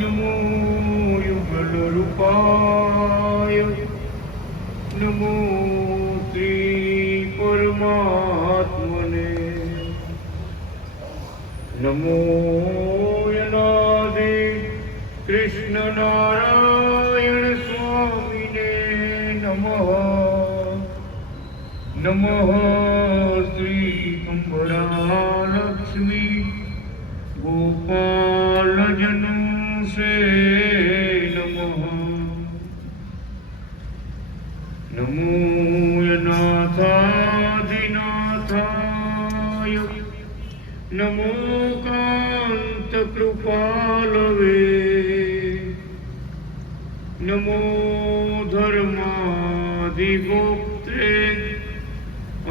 नमो युगलरूपाय नमो श्री परमात्मने नमो यनादि कृष्ण नारायण स्वामिने नमः नमः श्री कुंभरा लक्ष्मी गोपाल जनों से नमः नमो यनाथादिनाथाय नमो कांत कृपालवे नमो धर्मादिगोप्त्रे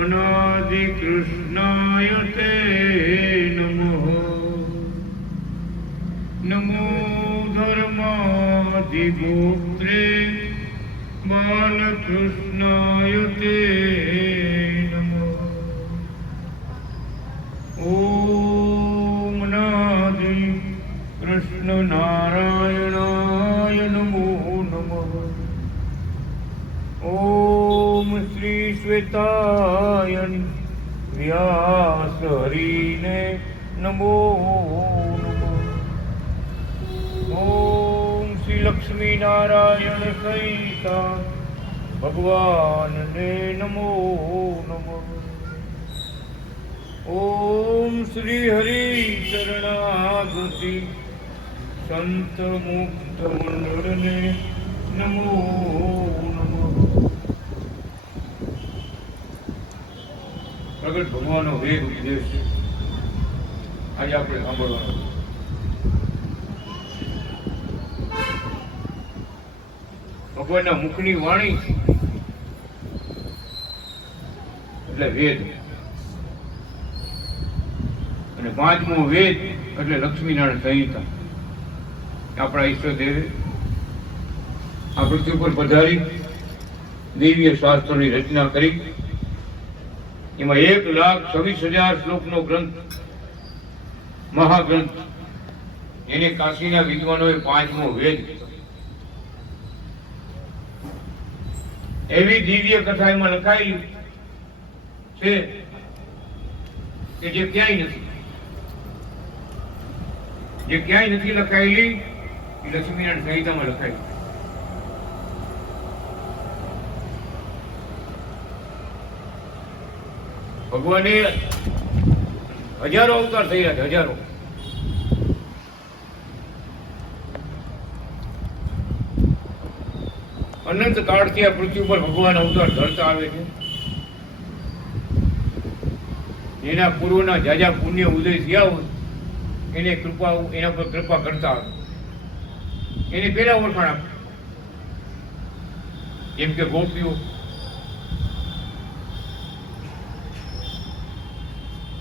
अनादि कृष्णाय ते नमः नमो धर्मादिगोप्त्रे बालकृष्णाय ते नमः ओम अनादि कृष्ण नारायणाय नमो नमः ओम श्री श्वेतायन व्यास हरिने नमो नमः ओम श्री लक्ष्मी नारायण सहिता भगवान ने नमो नमः ओम श्री हरि शरणागति संत मुक्त मंडल ने नमो नमः प्रगट भगवान वेद उपदेश आज આપણે સાંભળવાનો ભગવાનના મુખની વાણી એટલે વેદ અને પાંચમો વેદ એટલે લક્ષ્મીનારાયણ સંહિતા આપણા ઈષ્ટદેવે આ પૃથ્વી પર પધારી દિવ્ય શાસ્ત્રોની રચના કરી એમાં 1,26,000 શ્લોકનો ગ્રંથ મહાગ્રંથ એને કાશીના વિદ્વાનોએ પાંચમો વેદ એવી દિવ્ય કથા એમાં લખાયેલી છે કે જે ક્યાંય નથી લખાયેલી એ લક્ષ્મીનારાયણ સંહિતામાં લખાયેલી ભગવાને હજારો અવતાર થયા છે હજારો અનંત કાળથી આ પૃથ્વી ઉપર ભગવાન અવતાર ધરતા આવે છે એના પૂર્વના જાજા પુણ્ય ઉદય થયા હોય એને કૃપા એના પર કૃપા કરતા આવે એની પેલા ઓળખાણ આપે જેમ કે ગોપીઓ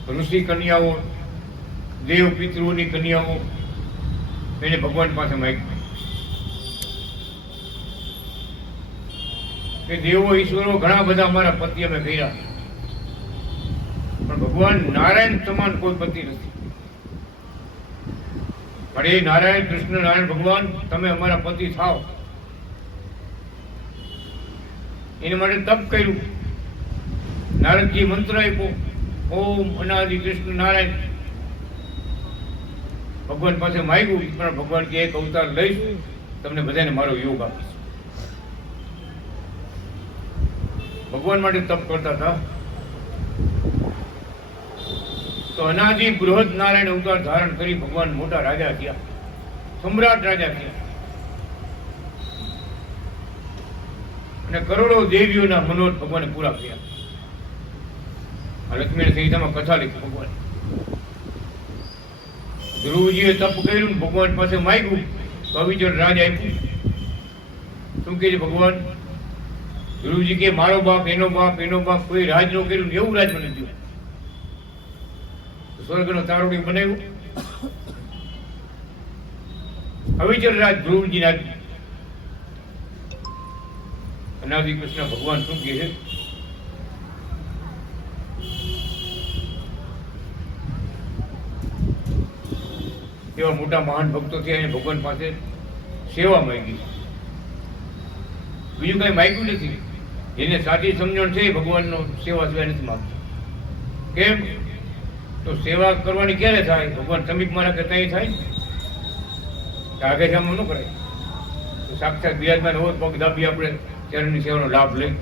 ઋષિ કન્યાઓ દેવ પિતૃઓની કન્યાઓ એને ભગવાન પાસે માગી કે દેવો ઈશ્વરો ઘણા બધા અમારા પતિ અમે કર્યા પણ ભગવાન નારાયણ સમાન કોઈ પતિ નથી પણ એ નારાયણ કૃષ્ણ નારાયણ ભગવાન તમે અમારા પતિ થાવ એના માટે તપ કર્યું નારદજી મંત્ર આપ્યો ઓમ અનાદિ કૃષ્ણ નારાયણ ભગવાન પાસે માંગ્યું પણ ભગવાન કે એક અવતાર લઈશ તમને બધાને મારો યોગ આપીશ ભગવાન માટે તપ કરતા હતા તો અનાદિ બૃહદ નારાયણ અવતાર ધારણ કરી ભગવાન મોટા રાજા થયા સમ્રાટ રાજા થયા અને કરોડો દેવીઓના મનોરથ ભગવાને પૂરા કર્યા લક્ષ્મી સંહિતામાં કથા લખી ભગવાન ધ્રુવજીએ તપ કર્યું ભગવાન પાસે માંગ્યું તો અવિચર રાજ આપ્યું શું કે છે ભગવાન ધ્રુવજી કે મારો બાપ એનો બાપ કોઈ રાજ નો કર્યું એવું રાજ મને થયું સ્વર્ગનો તારુડી બનાવ્યું અવિચર રાજ ધ્રુવજી નાખ્યું અનાદિ કૃષ્ણ ભગવાન શું કહે છે એવા મોટા મહાન ભક્તો થયા અને ભગવાન પાસે સેવા માંગી. બીજું કઈ માંગ્યું નથી. જેને સાચી સમજણ છે ભગવાનનો સેવા સિવાય નથી માંગતો. કેમ? તો સેવા કરવાની ક્યારે થાય? ભગવાન સમીપમાં રાખે ત્યાં થાય ને. આગે સામે ન કરાય. તો સાક્ષાત બિરાજમાન હોય પગ દાબી આપણે ચરણની સેવાનો લાભ લઈ.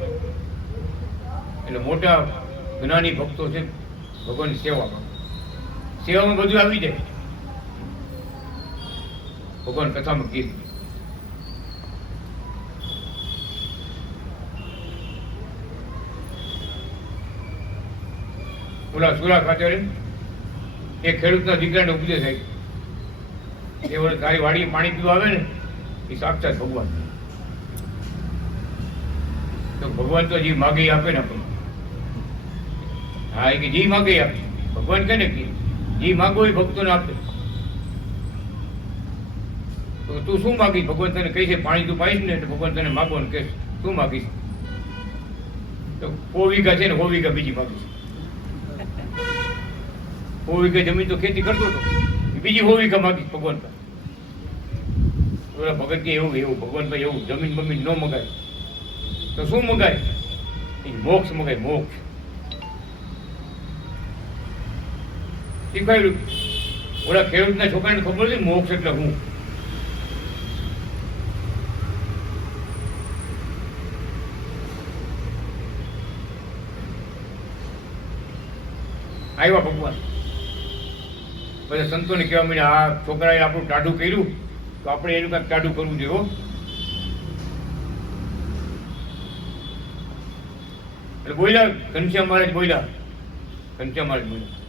એટલે મોટા જ્ઞાની ભક્તો છે ભગવાનની સેવામાં. સેવામાં બધું આવી જાય. ભગવાન કથામાં કીધું. ઓલા સુરા ખાતે એ ખેડૂતના દીકરાને ઉપજે થાય એ વડે તારી વાડીએ પાણી પીવા આવે ને એ સાક્ષાત ભગવાન. તો ભગવાન તો જે માગે એ આપે ને આપણને. હા, એ કે જે માગે એ આપે. ભગવાન કે ને કે જે માગો એ ભક્તોને આપે. તો તું શું માગીશ? ભગવાન તને કહે છે પાણી તું પાઈશ ને તો ભગવાન તને માગો ને કહેશ શું માગીશ? તો 100 વીઘા છે ને 100 વીઘા બીજી માગીશ. 100 વીઘા જમીન તો ખેતી કરતો હતો, બીજી 100 વીઘા માગીશ ભગવાન પાસે. ભગત કે એવું એવું ભગવાન ભાઈ એવું જમીન બમીન ન મગાય તો શું મગાય? મોક્ષ મગાય. મોક્ષ શીખવાડ્યું. ઓલા ખેડૂતના છોકરાને ખબર છે મોક્ષ એટલે હું. આવ્યા ભગવાન. બધા સંતોને કહેવા માંડ્યા આ છોકરાએ આપણું ટાઢું કર્યું તો આપણે એનું કાંઈક ટાઢું કરવું જોઈએ. એટલે બોલ્યા ઘનશ્યામ મહારાજ બોલ્યા. ઘનશ્યામ મહારાજ બોલ્યા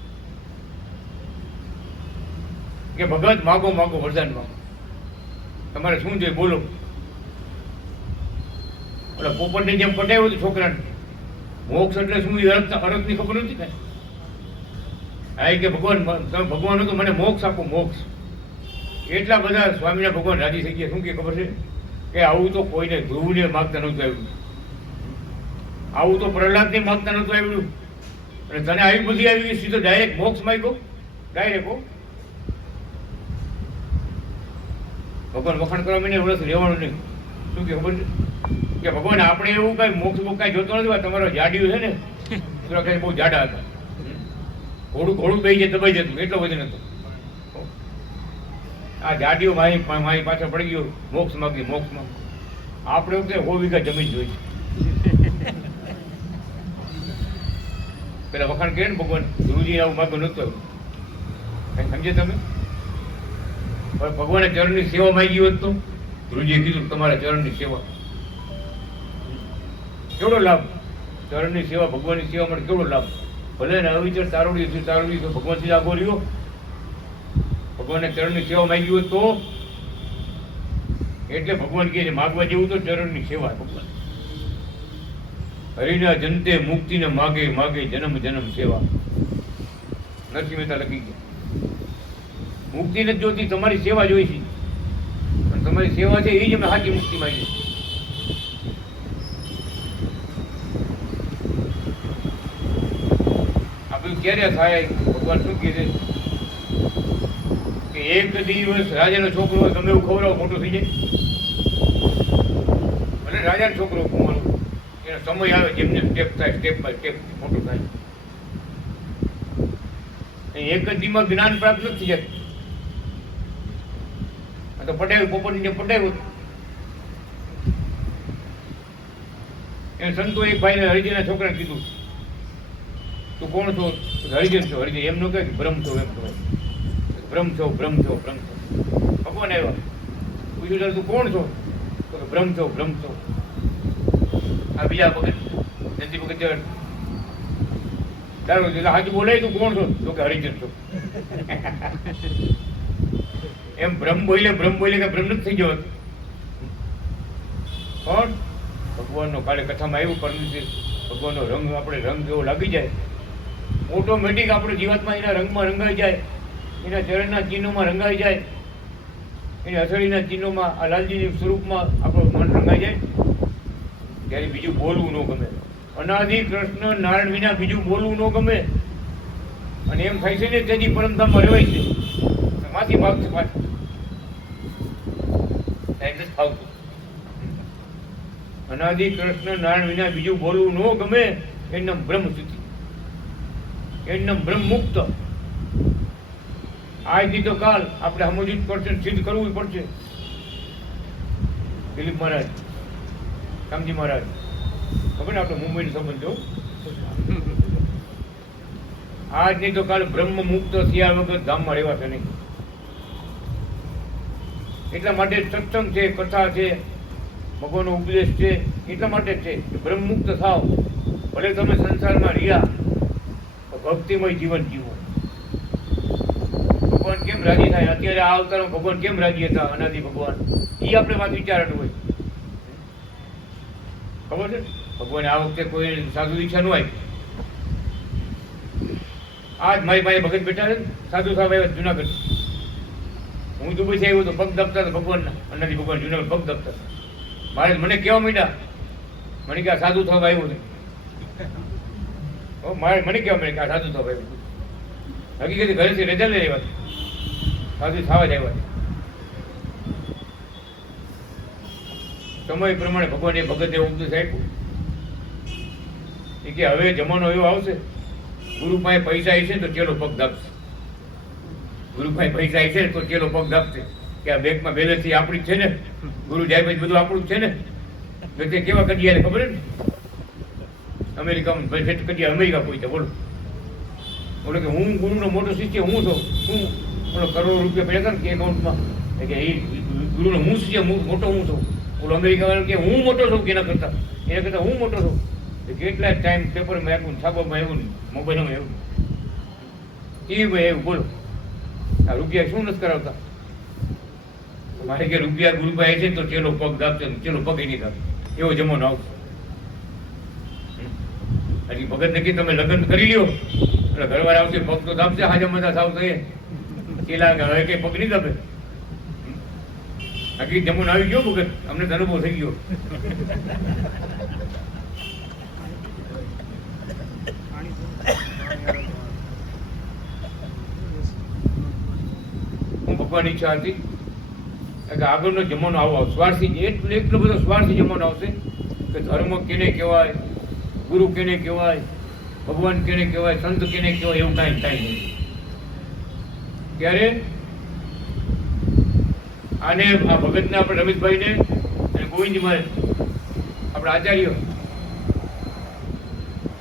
કે ભગત માગો માગો વરદાન માગો. તમારે શું જોઈએ બોલો. ઓલા પોપટની જેમ પટાવ્યું હતું છોકરાને. મોક્ષ એટલે શું એ અર્થની ખબર નથી કાંઈ. આ કે ભગવાન તમે ભગવાન હતો મને મોક્ષ આપો મોક્ષ. એટલા બધા સ્વામીના ભગવાન રાજી થઈ ગયા. શું કે ખબર છે કે આવું તો કોઈને ધ્રુવને માગતા નહોતું આવ્યું. આવું તો પ્રહલાદને માગતા નહોતું આવ્યું. અને તને આવી બધી આવી સીધો ડાયરેક્ટ મોક્ષ માંગ્યો. ડાયરેક્ટ ભગવાન વખાણ કરવા મને વર્ષ રહેવાનું નહીં. શું કે ખબર છે કે ભગવાન આપણે એવું કઈ મોક્ષ બોક્ષ કઈ જોતો નથી. તમારો જાડિયું છે ને થોડા કઈ બહુ જાડા હતા. ઘોડું ઘોડું બે જાય દબાઈ જતું એટલો વજન હતો. આ જાડીઓ મારી પાછળ પડી ગયો મોક્ષ માગી મોક્ષ માં. આપણે વખતે 100 વીઘા જમીન જોઈ છે. પેલા વખાણ કરે ને ભગવાન ગુરુજી આવું માગો નતું આવ્યું. કઈ સમજે તમે? ભગવાને ચરણની સેવા માંગી હોત તો ગુરુજીએ કીધું તમારા ચરણની સેવા. કેવડો લાભ! ચરણની સેવા ભગવાનની સેવા માટે કેવડો લાભ! ભલે ને અવિચર તારોડી તો ભગવાન થી આગો રહ્યો. ભગવાનને ચરણની સેવા માંગી હોય તો એટલે ભગવાન કહે છે માગવા જેવું તો ચરણની સેવા. ભગવાન હરિના જનતે મુક્તિને માગે માગે જન્મ જન્મ સેવા. નરસિંહ મહેતા લખી ગયા મુક્તિ નથી જોતી તમારી સેવા જોઈ છે. અને તમારી સેવા છે એ જ અમે સાચી મુક્તિ માંગી. ક્યારે થાય? ભગવાન શું કહે છે કે એક દિવસ રાજાનો છોકરો ગમે એવું ખવડાવો મોટો થઈ જાય. અને રાજાનો છોકરો કુંવાનો એનો સમય આવે જેમને સ્ટેપ થાય સ્ટેપ બાય સ્ટેપ મોટો થાય. એક જ દીમાં જ્ઞાન પ્રાપ્ત નથી થઈ જતું. આ તો પટાવ્યું પોપટને પટાવ્યું. એને સંતો એક ભાઈને હરિજનના છોકરાને કીધું તું કોણ છો? હરિજન છો. હરિજન એમ ન કહે બ્રહ્મ છો. એમ કહે બ્રહ્મ છો બ્રહ્મ છો બ્રહ્મ છો. ભગવાન આવ્યા પૂછ્યું તું કોણ છો? તો બ્રહ્મ છો બ્રહ્મ છો. આ બીજા ભગત જયંતિ ભગત તારું હાજુ બોલાય તું કોણ છો? તો કે હરિજન છો. એમ બ્રહ્મ બોલે કે બ્રહ્મ નથી થઈ જવાતું. કોણ? ભગવાનનો કાલે કથામાં આવ્યું પરમિત ભગવાનનો રંગ આપણે રંગ જેવો લાગી જાય ઓટોમેટિક આપણે જીવાત્મા એના રંગમાં રંગાઈ જાય. એના ચરણના ચિહ્નોમાં રંગાઈ જાય. એની અસળીના ચિહ્નોમાં આ લાલજીની સ્વરૂપમાં આપણું મન રંગાઈ જાય. ત્યારે બીજું બોલવું ન ગમે. અનાદિ કૃષ્ણ નારાયણ વિના બીજું બોલવું ન ગમે. અને એમ થાય છે ને તેથી પરમધામમાં રહેવાય છે. પાછી ભાગશે પાછી નથી ફાવતું. અનાદિ કૃષ્ણ નારાયણ વિના બીજું બોલવું ન ગમે. એનું નામ બ્રહ્મ સ્થિતિ, એનું નામ બ્રહ્મ મુક્ત. આજથી તો કાલ આપણે સમજવું જ પડશે, સિદ્ધ કરવું પડશે. દિલીપ મહારાજ, કામજી મહારાજ, ખબર ને આપણે મુંબઈનો સંબંધ જો. આજ નહીં તો કાલ બ્રહ્મ મુક્ત થયા વગર ધામમાં રહેવાશે નહીં. એટલા માટે સત્સંગ છે, કથા છે, ભગવાનનો ઉપદેશ છે. એટલા માટે છે કે બ્રહ્મ મુક્ત થાવ. ભલે તમે સંસારમાં રહ્યા તો ભક્તિમય જીવન જીવો. ભગવાન કેમ રાજી થાય? અત્યારે આ અવતારમાં ભગવાન કેમ રાજી હતા? અનાદિ ભગવાન. એ આપણે વાત વિચારવાનું હોય. ખબર છે? ભગવાને આ વખતે કોઈ સાધુ ઈચ્છા ન આવી. આજ મારી પાસે ભગત બેઠા છે, સાધુ સાહેબ આવ્યા જુનાગઢ. હું દુબઈથી આવ્યો તો પગ દબતા હતા ભગવાનના. અનાદિ ભગવાન જુનાગઢ પગ દબતા. મારે મને કેવા માંડ્યા, મને કે આ સાધુ થવા આવ્યો છે. મને કેવા મળે કે આ સાધુ થવા આવ્યો. હકીકત ઘરેથી રજા લઈ આવ્યા, સાધુ થવા જ આવ્યા. સમય પ્રમાણે ભગવાન એ ભગતે ઉપદેશ આપ્યો કે હવે જમાનો એવો આવશે, ગુરુ પાસે પૈસા આવશે તો ચેલો પગ દાબશે. ગુરુ પાસે પૈસા આવશે તો ચેલો પગ દાબશે કે આ બેંકમાં બેલેન્સ આપણી જ છે ને, ગુરુ જાય પછી બધું આપણું જ છે ને. તે કેવા કડિયા ખબર ને, અમેરિકામાં કડિયા અમેરિકા પહોંચ્યા. બોલો બોલો કે હું ગુરુનો મોટો શિષ્ય હું છું. હું બોલો કરોડો રૂપિયા પડ્યા હતા ને કે એકાઉન્ટમાં, કે એ ગુરુનો હું શિષ્ય મોટો હું છું. બોલો અમેરિકા વાળો કે હું મોટો છું, એના કરતા હું મોટો છું. કેટલા ટાઈમ પેપરમાં આવ્યું, છાપામાં આવ્યું, મોબાઈલમાં આવ્યું, ટીવીમાં આવ્યું. બોલો આ રૂપિયા શું નથી કરાવતા? મારે કે રૂપિયા ગુરુભાઈ છે તો ચેલો પગ દાબશે, ચેલો પગ નહીં દાબે. એવો જમાનો આવશે. હજી ભગત નક્કી તમે લગ્ન કરી લ્યો એટલે ઘરવાર આવશે, પગ તો દાબશે. હાજર મજા થાવ તો એ ચેલા હવે કઈ પગ નહીં દાબે. આખી જમણ આવી ગયો ભગત, અમને તો અનુભવ થઈ ગયો. ભગવાન ઈચ્છા હતી કે આગળનો જમાનો આવો સ્વાર્થી, એટલો બધો સ્વાર્થી જમાનો આવશે કે ધર્મ કેને કહેવાય, ગુરુ કેને કહેવાય, ભગવાન કેને કહેવાય, સંત કેને કહેવાય, એવું કાંઈ થાય નહીં. ત્યારે આને આ ભગતને આપણે રમેશભાઈને અને ગોવિંદજી મારે આપણા આચાર્ય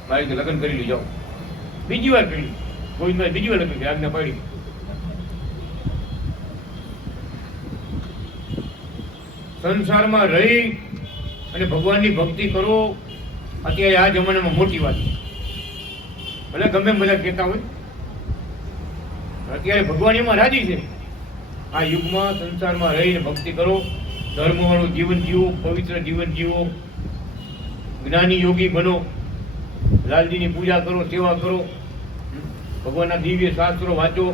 મારી રીતે લગ્ન કરી લીધો. બીજી વાર કરી ગોવિંદભાઈ, બીજી વાર લગ્ન કરી, આજ્ઞા પાડી. સંસારમાં રહી અને ભગવાનની ભક્તિ કરો અત્યારે આ જમાનામાં મોટી વાત છે. ભલે ગમે બધા કહેતા હોય, અત્યારે ભગવાન એમાં રાજી છે. આ યુગમાં સંસારમાં રહીને ભક્તિ કરો, ધર્મવાળું જીવન જીવો, પવિત્ર જીવન જીવો, જ્ઞાની યોગી બનો, લાલજીની પૂજા કરો, સેવા કરો, ભગવાનના દિવ્ય શાસ્ત્રો વાંચો,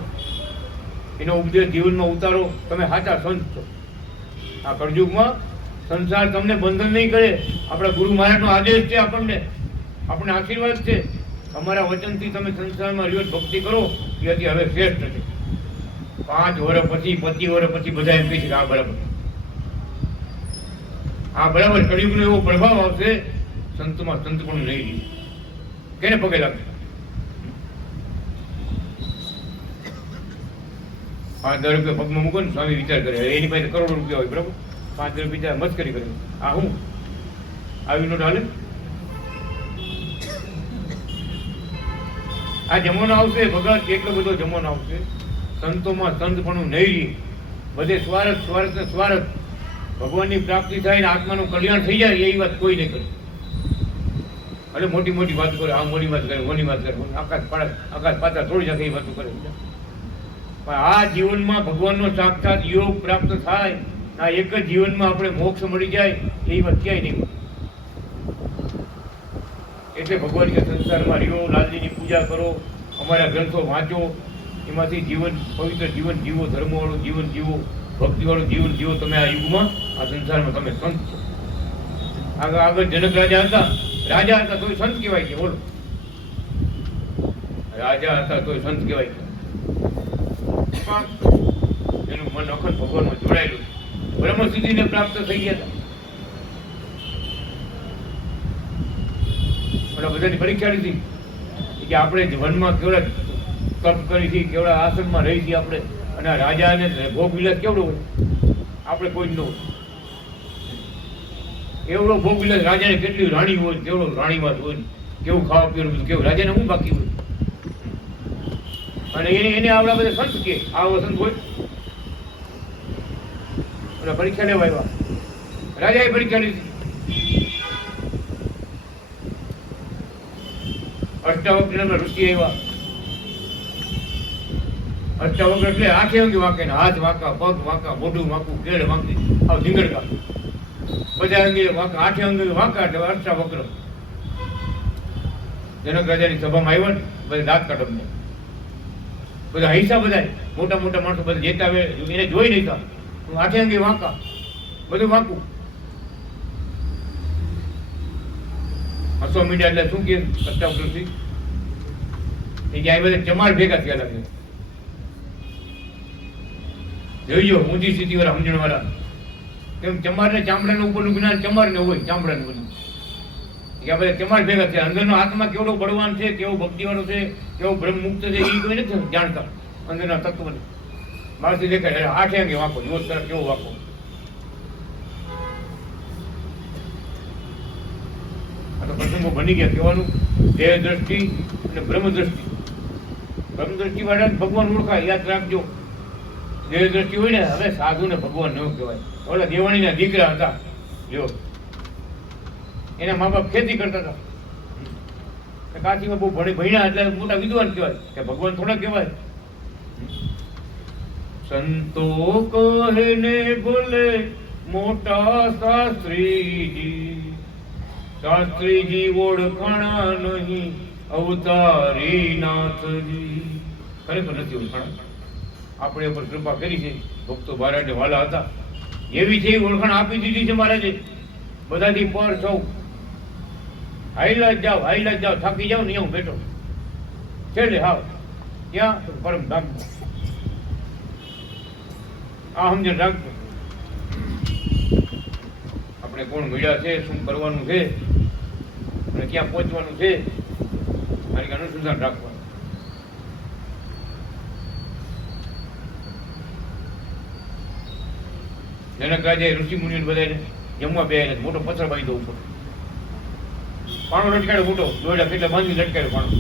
એનો ઉપદેશ જીવનમાં ઉતારો. તમે સાચા સંત છો. આ કળયુગમાં સંસાર તમને બંધન નહીં કરે. આપણા ગુરુ મહારાજનો આદેશ છે, આપણને આશીર્વાદ છે. અમારા વચનથી તમે સંસારમાં રહ્યો, ભક્તિ કરો, એ હતી હવે શ્રેષ્ઠ છે. 5 વર્ષ પછી 25 વર્ષ પછી બધા એમ કહે છે કે આ બરાબર કળયુગનો એવો પ્રભાવ આવશે, સંતમાં સંત પણ નહીં રહે. કેને પગે લાગે? 5-10 રૂપિયા પગમાં મૂકો ને, સ્વામી વિચાર કરે એની પાસે કરોડો રૂપિયા હોય, બરાબર? 5-10 રૂપિયા મસ્કરી કરે. આ હું આવી નોટ હાલે? આ જમાનો આવશે ભગત, એટલો બધો જમાનો આવશે, સંતોમાં સંત પણ નહીં રહી. બધે સ્વાર્થ સ્વાર્થ ને સ્વાર્થ. ભગવાનની પ્રાપ્તિ થાય ને આત્માનું કલ્યાણ થઈ જાય એવી વાત કોઈ નહીં કરે. એટલે મોટી મોટી વાત કરે, આ મોટી વાત કરે, મોટી વાત કરે, આકાશ પાતા થોડી જશે એ વાતો કરે. પણ આ જીવનમાં ભગવાનનો સાક્ષાત યોગ પ્રાપ્ત થાય, આ એક જ જીવનમાં આપણે મોક્ષ મળી જાય એવી વાત ક્યાંય નહીં. એટલે ભગવાન કે સંસારમાં રહ્યો, લાલજીની પૂજા કરો, અમારા ગ્રંથો વાંચો, એમાંથી જીવન પવિત્ર જીવન જીવો, ધર્મવાળું જીવન જીવો, ભક્તિવાળું જીવન જીવો. તમે આ યુગમાં આ સંસારમાં તમે સંત છો. આગળ જનક રાજા હતા તોય સંત કહેવાય છે. બોલો, રાજા હતા તોય સંત કહેવાય છે. એનું મન અખંડ ભગવાનમાં જોડાયેલું બ્રહ્મ સ્થિતિને પ્રાપ્ત થઈ ગયા હતા. બધાની પરીક્ષા લીધી કે આપણે વનમાં કેવડા તપ કરી હતી, કેવડા આશ્રમમાં રહી છીએ આપણે, અને રાજાને ભોગ વિલાસ કેવડો હોય, આપણે કોઈ ન હોય એવડો ભોગ વિલાસ. રાજાને કેટલી રાણી હોય, કેવડો રાણીવાસ હોય, કેવું ખાવા પીવાનું બધું કેવું, રાજાને શું બાકી હોય. અને એને આપણા બધા સંત કે આવો સંત હોય. પરીક્ષા લેવા આવ્યા, રાજાએ પરીક્ષા લીધી. અષ્ટાવક્ર ઋષિ આવ્યા. અષ્ટાવક્ર એટલે આંખે અંગે વાંકે, હાથ વાંકા, પગ વાંકા, મોઢું વાંકું, કેળ વાંકી, આવ ધીંગડકા બધા અંગે વાંકા, આઠે અંગે વાંકા એટલે અષ્ટાવક્ર. જનક રાજાની સભામાં આવ્યા ને બધા દાંત કાઢો, બધા હૈસા, બધા મોટા મોટા માણસો બધા જેતા આવે એને જોઈ નહીં થા, આઠે અંગે વાંકા, બધું વાંકું. હસો મીડિયા એટલે શું કે અષ્ટાવક્રથી એ કે આ બધા ચમાર ભેગા થયા લાગે. જોઈજો ઊંધી સ્થિતિ વાળા સમજણ વાળા કેમ ચમાર ને ચામડાનું ઉપરનું જ્ઞાન ચમાર ને હોય, ચામડાનું બધું કે આ બધા ચમાર ભેગા થયા. અંદરનો આત્મા કેવડો બળવાન છે, કેવો ભક્તિવાળો છે, કેવો બ્રહ્મ મુક્ત છે, એ કોઈ નથી જાણતા. અંદરના તત્વને બહારથી દેખાય. આઠે અંગે વાંકો, જોત તરફ કેવો વાંકો. આ તો પ્રસંગો બની ગયા. કહેવાનું દેહ દ્રષ્ટિ અને બ્રહ્મ દ્રષ્ટિ. બ્રહ્મ દ્રષ્ટિ વાળા ભગવાન ઓળખાય, યાદ રાખજો. દેહ દ્રષ્ટિ હોય ને, હવે સાધુ ને ભગવાન ન કહેવાય. ઓલા દેવાણીના દીકરા હતા, જો એના મા બાપ ખેતી કરતા હતા. કાશીમાં બહુ ભણ્યા એટલે મોટા વિદ્વાન કહેવાય, કે ભગવાન થોડા કહેવાય. સંતો કહે ને બોલે મોટા શાસ્ત્રીજી, શાસ્ત્રીજી ઓળખાણા નહીં અવતારી નાથજી. ખરેખર નથી ઓળખાણા. આપણે ઉપર કૃપા કરી છે. ભક્તો મહારાજે વાલા હતા એવી છે ઓળખાણ આપી દીધી છે મહારાજે. બધાથી પર સૌ હાઈલા જ જાઓ, થાકી જાઓ ને હું બેઠો છેલ્લે હાવ ક્યાં પરમ ધામ. આ સમજણ રાખજો. આપણે કોણ મળ્યા છે, શું કરવાનું છે અને ક્યાં પહોંચવાનું છે, મારી અનુસંધાન રાખવાનું. જનક રાજાએ ઋષિ મુનિ બધાને જમવા બે મોટો પથ્થર બાંધી દો ઉપર, પાણો લટકાડ્યો મોટો, દોયડા કેટલા બાંધી લટકાડ્યો પાણો.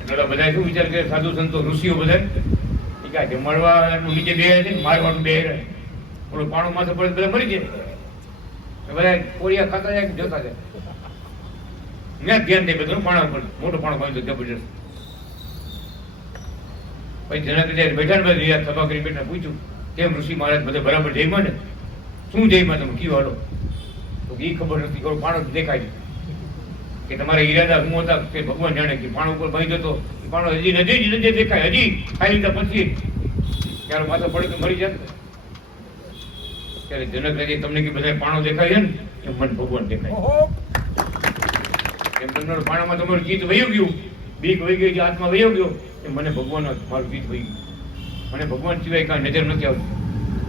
એટલે બધા શું વિચાર કરે, સાધુ સંતો ઋષિઓ બધા જમણવાનું નીચે બે છે, મારવાનું બે રહે, ઓલો પાણો માથે પડે બધા મરી જાય. બધા કોળિયા ખાતા જાય, જોતા જાય. મેં ધ્યાન દે બધું પાણા ઉપર મોટો પાણો બાંધ્યો જબરજસ્ત. પછી જનક રાજા બેઠા ને બધા સભા કરી બેઠા, પૂછ્યું કેમ ઋષિ મહારાજ બધા બરાબર જઈમાં ને? શું જઈમાં તમે કયું હાલો? તો એ ખબર નથી, પાણો દેખાય કે તમારા ઈરાદા શું હતા કે ભગવાન જાણે. કે પાણો ઉપર બાંધ્યો તો એ પાણો હજી નજે દેખાય, હજી ખાઈ લીધા પછી ક્યારે માથા પડે તો મરી જાય. ત્યારે જનક રાજા તમને કે બધા પાણો દેખાય છે ને એમ મન ભગવાન દેખાય. એમ તમને પાણામાં તમારું ગીત વહ્યું ગયું, બીક વહી ગઈ, આત્મા વહ્યો ગયો, એમ મને ભગવાન મારું ગીત વહી ગયું. મને ભગવાન સિવાય કાંઈ નજર નથી આવતી.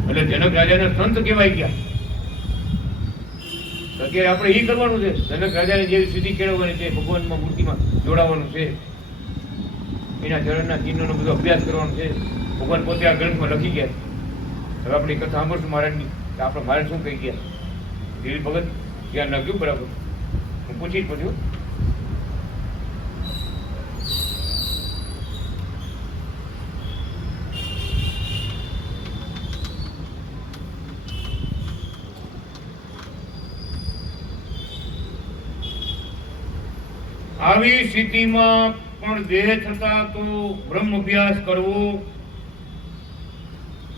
એટલે જનક રાજાના સંત કહેવાય ગયા. અત્યારે આપણે એ કરવાનું છે. જનક રાજાને જેવી સ્થિતિ કેળવવાની છે, ભગવાનમાં મૂર્તિમાં જોડાવાનું છે, એના ચરણના ચિહ્નોનો બધો અભ્યાસ કરવાનો છે. ભગવાન પોતે આ ગ્રંથમાં લખી ગયા. હવે આપણી કથા સાંભળશું મહારાજની કે આપણે મહારાજ શું કહી ગયા. દિલીપ ભગત ધ્યાન રાખ્યું બરાબર, હું પૂછી જ પૂછ્યું. આવી સ્થિતિમાં પણ દેહ થતા તો બ્રહ્મ અભ્યાસ કરવો,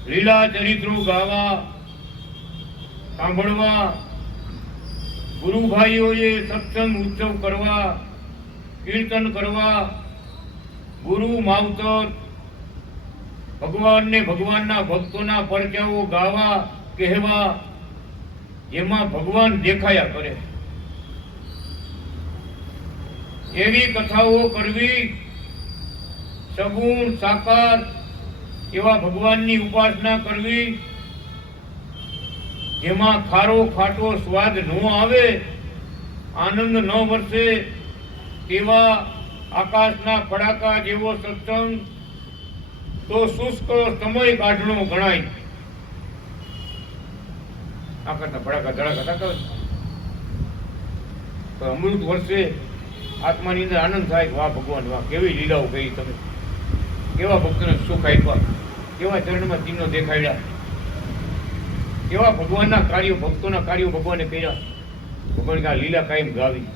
લીલા ચરિત્રો ગાવા, સાંભળવા, ગુરુ ભાઈઓએ સત્સંગ ઉત્સવ કરવા, કીર્તન કરવા, ગુરુ માવતર, ભગવાનને ભગવાનના ભક્તોના પરચાઓ ગાવા, કહેવા, જેમાં ભગવાન દેખાયા કરે એવી કથાઓ કરવી. સગુણ સાકાર એવા ભગવાનની ઉપાસના કરવી જેમાં ખારો ખાટો સ્વાદ ન આવે, આનંદ ન વરસે, તેવા આકાશના પડાકા જેવો સત્સંગ તો શુષ્ક સમય કાઢણો ગણાય. આકાશના પડાકા ધડાકા થતા હોય તો અમૃત વર્ષે આત્માની અંદર આનંદ થાય. વાહ ભગવાન વાહ, કેવી લીલાઓ કરી તમે, કેવા ભક્તોને સુખ આપ્યા, કેવા ચરણમાં ચિહ્નો દેખાડ્યા, કેવા ભગવાનના કાર્યો, ભક્તોના કાર્યો ભગવાને કર્યા. ભગવાન આ લીલા કાયમ ગાવી.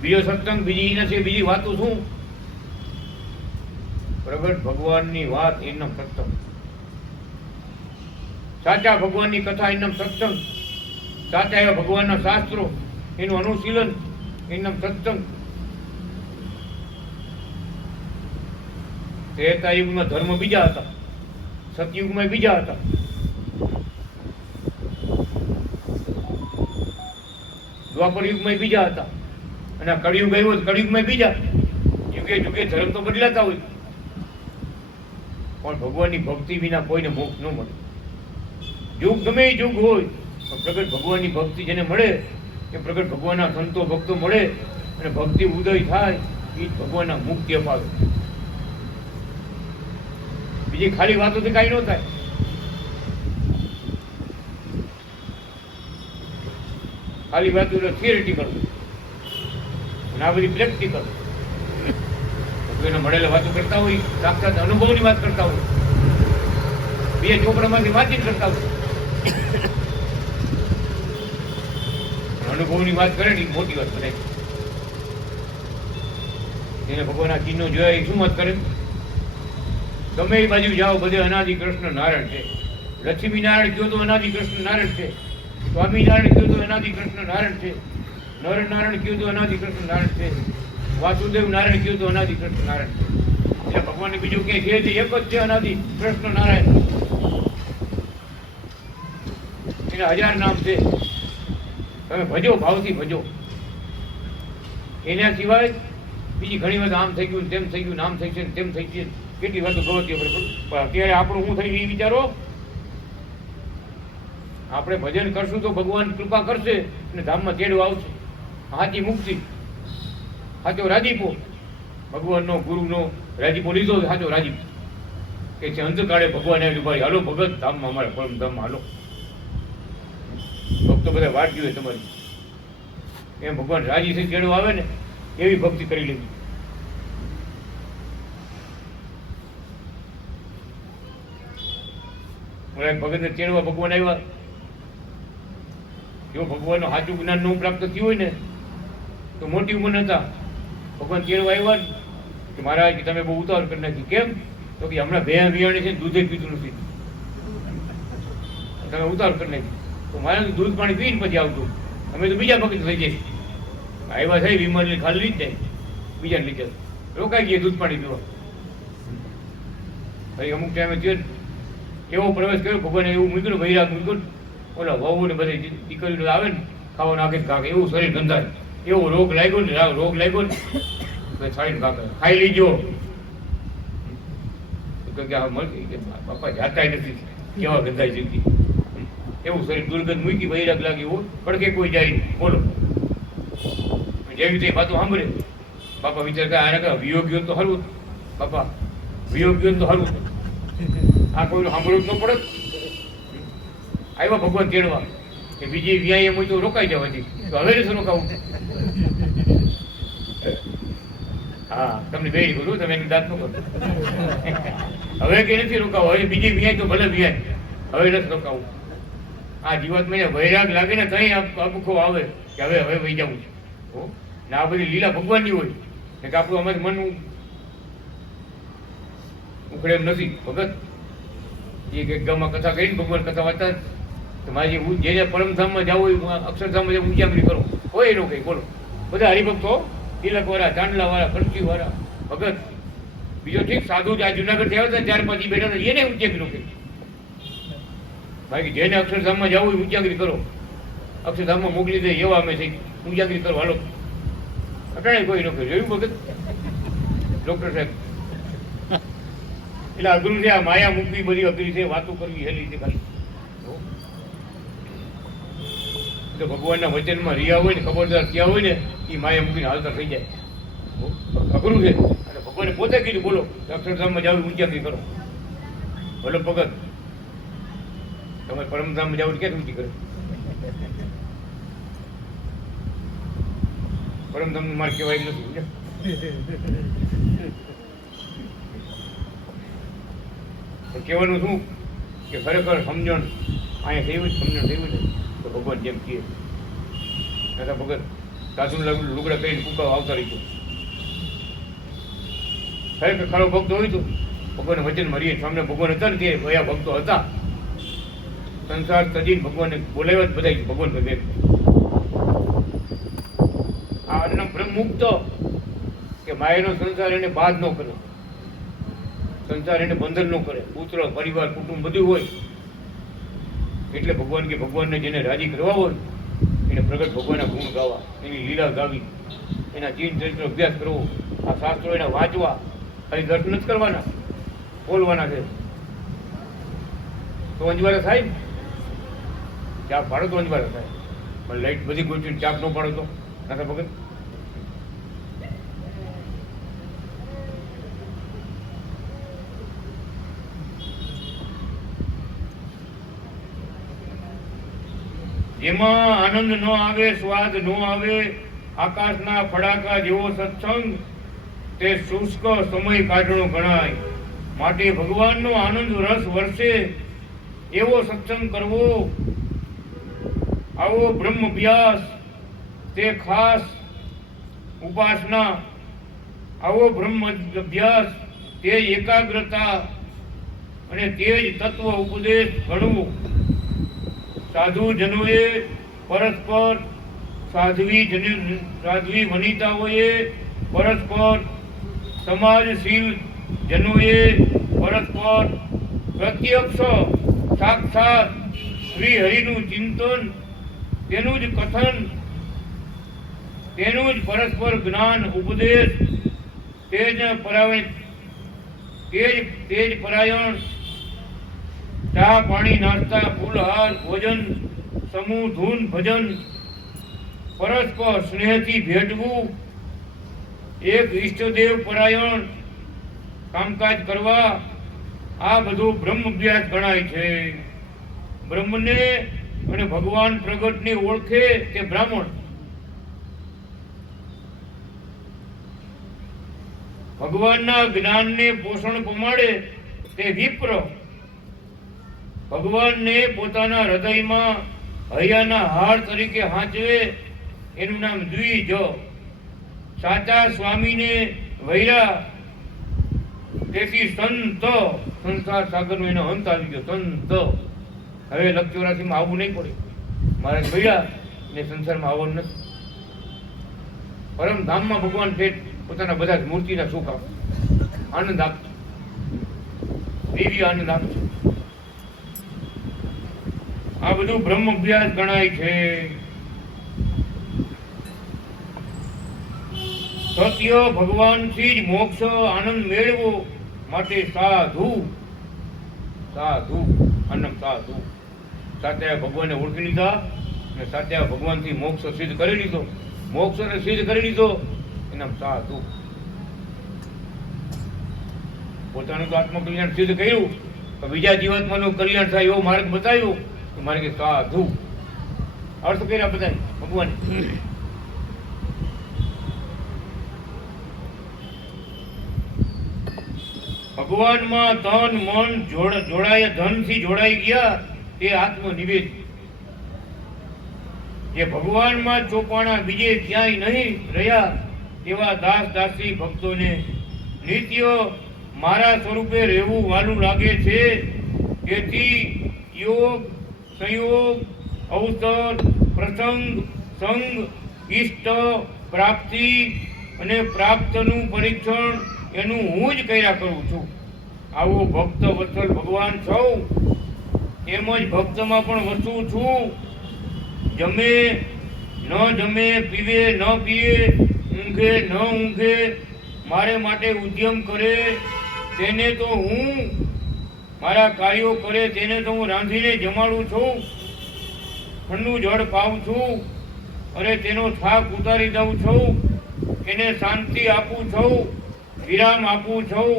બીજો સત્સંગ બીજી નથી, બીજી વાતો શું? પ્રગટ ભગવાનની વાત એનું સત્સંગ, સાચા ભગવાનની કથા એનું સત્સંગ, સાચા એવા ભગવાનના શાસ્ત્રો એનું અનુશીલન એનું સત્સંગ. ત્રેતા યુગમાં ધર્મ બીજા હતા, સતયુગમાં બીજા હતા. દ્વાપર યુગમાં બીજા હતા અને કળિયુગ આવ્યો, કળિયુગમાં બીજા. યુગે યુગે ધર્મ તો બદલાતા હોય, પણ ભગવાનની ભક્તિ વિના કોઈને મોક્ષ ન મળે. યુગ ગમે એ યુગ હોય, પણ પ્રગટ ભગવાનની ભક્તિ જેને મળે એ પ્રગટ ભગવાનના સંતો ભક્તો મળે અને ભક્તિ ઉદય થાય એ જ ભગવાનના મુક્તિ અપાવે. બીજી ખાલી વાતોથી કાંઈ ન થાય. ખાલી વાતો એટલે થિયરિટિકલ અને આ બધી પ્રેક્ટિકલ. એને મળેલા વાતો કરતા હોય, સાક્ષાત અનુભવની વાત કરતા હોય, બે ચોપડામાંથી વાતચીત કરતા હોય. અનુભવની વાત કરે ને એ મોટી વાત કરે. એને ભગવાનના ચિહ્નો જોયા એ શું વાત કરે? ગમે એ બાજુ જાઓ બધે અનાદિ કૃષ્ણ નારાયણ છે. લક્ષ્મી નારાયણ કહ્યું તો અનાદિ કૃષ્ણ નારાયણ છે. સ્વામિનારાયણ કહ્યું તો અનાદિ કૃષ્ણ નારાયણ છે. નર નારાયણ કહ્યું તો અનાદિ કૃષ્ણ નારાયણ છે. વાસુદેવ નારાયણ કહ્યું તો અનાદિ કૃષ્ણ નારાયણ છે. એટલે ભગવાનને બીજું ક્યાંય છે તે એક જ છે, અનાદિ કૃષ્ણ નારાયણ. એના 1000 નામ છે. તમે ભજો, ભાવથી ભજો. એના સિવાય બીજી ઘણી વાત આમ થઈ ગયું, તેમ થઈ ગયું, આમ થઈ છે, તેમ થઈ છે, કેટલી વાતો ગવતી. પણ અત્યારે આપણું શું થયું એ વિચારો. આપણે ભજન કરશું તો ભગવાન કૃપા કરશે અને ધામમાં તેડવા આવશે. સાચી મુક્તિ, સાચો રાજીપો, ભગવાનનો ગુરુનો રાજીપો લીધો, સાચો રાજીપો કે છે અંતકાળે ભગવાન આવ્યું, ભાઈ હાલો ભગત ધામમાં, અમારા પરમ ધામમાં હાલો. ભક્તો બધા વાટ જોઈએ તમારી. એમ ભગવાન રાજી થઈ તેડવા આવે ને એવી ભક્તિ કરી લેવી. ભગત ને તેડવા ભગવાન આવ્યા. જો ભગવાનનું સાચું જ્ઞાન ન પ્રાપ્ત થયું હોય ને તો મોટી ઉંમર હતા. ભગવાન તેડવા આવ્યા કે મહારાજ તમે બહુ ઉતાવળ કરી નાખી. કેમ? તો કે હમણાં ભેં વિયાણી છે, દૂધે પીતું નથી, તમે ઉતાવળ કરી નાખી. તો મારે તો દૂધ પાણી પીને પછી આવતું, અમે તો બીજા ભક્ત થઈ જાય. આવ્યા થઈ વિમાન ખાલી લીધ જાય, બીજાને લીધે રોકાઈ ગયા દૂધ પાણી પીવા. ભાઈ અમુક ટાઈમે થયો એવો પ્રવેશ કર્યો, ભગવાને એવું મૂક્યું, વૈરાગ મૂક્યું. ઓલા વહુ ને બધી દીકરીઓ આવે ને ખાવાનું આખે ખાકે એવું શરીર ગંધાય, એવો રોગ લાગ્યો ને, રોગ લાગ્યો ને છાડીને ખાકે ખાઈ લીજો. બાપા જાતા નથી, કેવા ગંધાય જિંદગી. એવું શરીર દુર્ગંધ મૂકી, વૈરાગ લાગે એવું પડકે કોઈ જાય નહીં. બોલો જેવી રીતે વાતો સાંભળે બાપા વિચાર કરે આને કહે વિયોગ્યો તો હરવું. બાપા વિયોગ્યો તો હરવું, આ કોઈનું સાંભળવું જ ન પડે. આવ્યા ભગવાન તેડવા કે બીજી વ્યાયામ હોય તો રોકાઈ જવાથી, તો હવે નથી રોકાવું. હા તમને બે બોલું, તમે એની દાંત ન કરો. હવે કે નથી રોકાવું, હવે બીજી વ્યાય તો ભલે વ્યાય, હવે નથી રોકાવું. આ જીવાતમાં વૈરાગ લાગે ને તઈ અબખો આવે કે હવે હવે વહી જવું છે. ને આ બધી લીલા ભગવાનની હોય ને કે આપણું અમારું મન ઉખડે એમ નથી. ભગત એ ગામમાં કથા કરીને ભગવાન કથા વાંચતા કે મારે જે પરમધામમાં જવું હોય અક્ષરધામમાં જવું ઉજાગરી કરો, કોઈ એનો કંઈ. બોલો બધા હરિભક્તો, તિલકવાળા, ચાંદલાવાળા, કણસીવાળા ભગત. બીજો ઠીક સાધુ આ જુનાગઢથી આવ્યા હતા 4-5 બેઠા હતા, એને ઉજાગરી કંઈ. બાકી જેને અક્ષરધામમાં જવું હોય ઉજાગરી કરો, અક્ષરધામમાં મોકલી દે એવા અમે થઈ ઉજાગરી કરો હાલો. અટાણે કોઈ ન કર્યું. જોયું ભગત ડૉક્ટર સાહેબ એટલે અઘરું છે. આ માયા મૂકવી બધી અઘરી છે, વાતો કરવી હેલી છે ખાલી. તો ભગવાનના વચનમાં રહ્યા હોય ને, ખબરદાર ક્યાં હોય ને, એ માયા મૂકીને હાલતા થઈ જાય. અઘરું છે. અને ભગવાને પોતે કીધું, બોલો અક્ષરધામમાં જાવ ઊંચાકી કરો. ભલે ભગત તમે પરમધામમાં જાવ ક્યાં ઊંચી કરે? પરમધામનું માર્ગ કહેવાય નથી. પણ કહેવાનું શું કે ખરેખર સમજણ અહીંયા થયું જ, સમજણ થયું ને તો ભગવાન જેમ કહે નતા ભગત સાધુ લુગડા કરીને કૂકા આવતા રહીશું. ખરેખર ખરો ભક્તો હોય તો ભગવાન વચન મરીએ. સામે ભગવાન હતા ને તે કયા ભક્તો હતા, સંસાર તજીને ભગવાનને બોલાવ્યા જ બધા ભગવાન ભગે. આ અન્ન બ્રહ્મ મુક્ત કે માયાનો સંસાર એને બાદ ન કરે, સંસાર એને બંધન ન કરે. પુત્ર પરિવાર કુટુંબ બધું હોય એટલે ભગવાન કે ભગવાનને જેને રાજી કરવા હોય એને પ્રગટ ભગવાનના ગુણ ગાવા, એની લીલા ગાવી, એના જીન ચરિત્ર અભ્યાસ કરવો, આ શાસ્ત્રો એના વાંચવા. ખાલી દર્શન નથી કરવાના, બોલવાના છે. તો અંજવારા થાય ને, ચા પાડો તો અંજવારા થાય. પણ લાઈટ બધી ગોઠવીને ચાપ ન પાડો તો નાથા ભગત. જેમાં આનંદ ન આવે, સ્વાદ ન આવે, આકાશના ફડાકા જેવો સત્સંગ તે શુષ્ક સમય કાઢણો ગણાય. માટે ભગવાનનો આનંદ રસ વરસે એવો સત્સંગ કરવો. આવો બ્રહ્મ અભ્યાસ તે ખાસ ઉપાસના, આવો બ્રહ્મ અભ્યાસ તે એકાગ્રતા અને તે જ તત્વ ઉપદેશ ગણવું. સાધુજનોએ પરસ્પર, સાધ્વી વનિતાઓએ પરસ્પર, સમાજશીલ જનોએ પરસ્પર પ્રત્યક્ષ સાક્ષાત શ્રી હરિનું ચિંતન, તેનું જ કથન, તેનું જ પરસ્પર જ્ઞાન ઉપદેશ, તે જ પરાયણ ચા પાણી નાસ્તા ફૂલહાર ભોજન સમૂહ ધૂન ભજન, પરસ્પર સ્નેહથી ભેટવું, એક ઈષ્ટદેવ પરાયણ કામકાજ કરવા. આ બધું બ્રહ્મ અભ્યાસ ગણાય છે. બ્રહ્મને અને ભગવાન પ્રગટને ઓળખે તે બ્રાહ્મણ, ભગવાનના જ્ઞાનને પોષણ પમાડે તે વિપ્ર, ભગવાનને પોતાના હૃદયમાં હૈયાના હાર તરીકે હાંચવે એનું નામ દ્વિજ. સાચા સ્વામીને વૈરા તેથી સંત. સંસાર સાગરનો એનો અંત આવી ગયો, સંત. હવે લક્ષ 84માં આવવું નહીં પડે. મારા વૈરા ને સંસારમાં આવવાનું નથી. પરમધામમાં ભગવાન ભેટ પોતાના બધા જ મૂર્તિના સુખ આપે, આનંદ આપશે, દિવ્ય આનંદ આપશે. આ બધું બ્રહ્મ અભ્યાસ ગણાય છે. સત્ય ભગવાનથી જ મોક્ષ આનંદ મેળવો. માટે સાધુ, સાધુ અન્નમ સાધુ. સાચા ભગવાનને ઓળખી લીધા અને સાચા ભગવાનથી મોક્ષ સિદ્ધ કરી લીધો, મોક્ષને સિદ્ધ કરી લીધો એનામ સાધુ. પોતાનું તો આત્મકલ્યાણ સિદ્ધ કર્યું, તો બીજા જીવાત્માનું કલ્યાણ થાય એવો માર્ગ બતાવ્યો તો મારે કે સાધુ. અર્થ કર્યા બધા ભગવાન. ભગવાનમાં તન મન જોડાય, ધનથી જોડાઈ ગયા તે આત્મનિવેદ. જે ભગવાનમાં ચોપાણા બીજે ક્યાંય નહીં રહ્યા તેવા દાસ દાસી ભક્તોને નિત્ય મારા સ્વરૂપે રહેવું વાલું લાગે છે. તેથી યોગ, સંયોગ, અવસર, પ્રસંગ, સંગ, ઇષ્ટ, પ્રાપ્તિ અને પ્રાપ્તનું પરીક્ષણ એનું હું જ કર્યા કરું છું. આવો ભક્ત વત્સલ ભગવાન સૌ તેમજ ભક્તમાં પણ વસું છું. જમે ન જમે, પીવે ન પીવે, ઊંઘે ન ઊંઘે, મારે માટે ઉદ્યમ કરે તેને તો હું મારા કાર્યો કરે તેને તો હું રાંધીને જમાડું છું, ઠંડુ જળ પાઉં છું, અરે તેનો થાક ઉતારી દઉં છું, એને શાંતિ આપું છું, વિરામ આપું છું,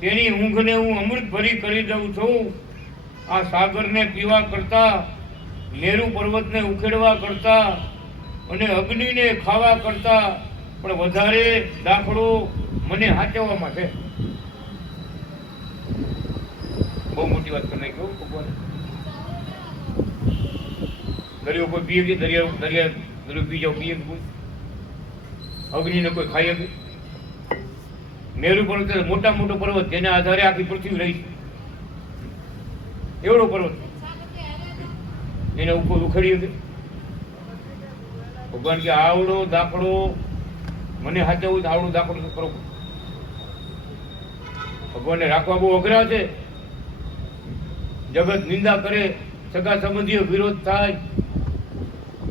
તેની ઊંઘને હું અમૃત ભરી કરી દઉં છું. આ સાગરને પીવા કરતા, મેરુ પર્વતને ઉખેડવા કરતા અને અગ્નિને ખાવા કરતા પણ વધારે દાખલો મને હાચવવામાં છે. બહુ મોટી વાત કરી નાખ્યો ભગવાન. દરિયો કોઈ પીએ કે દરિયો પી જાવ પીએ કોઈ, અગ્નિને કોઈ ખાઈ શકે? મેરુ પર્વત મોટા મોટો પર્વત જેના આધારે આખી પૃથ્વી રહી છે, એવડો પર્વત એને ઉપર ઉખેડી શકે? ભગવાન કે આવડો દાખલો મને હાચવવું તો આવડો દાખલો કરો. ભગવાનને રાખવા બહુ અઘરા છે. જગત નિંદા કરે, સગા સંબંધીઓ વિરોધ થાય,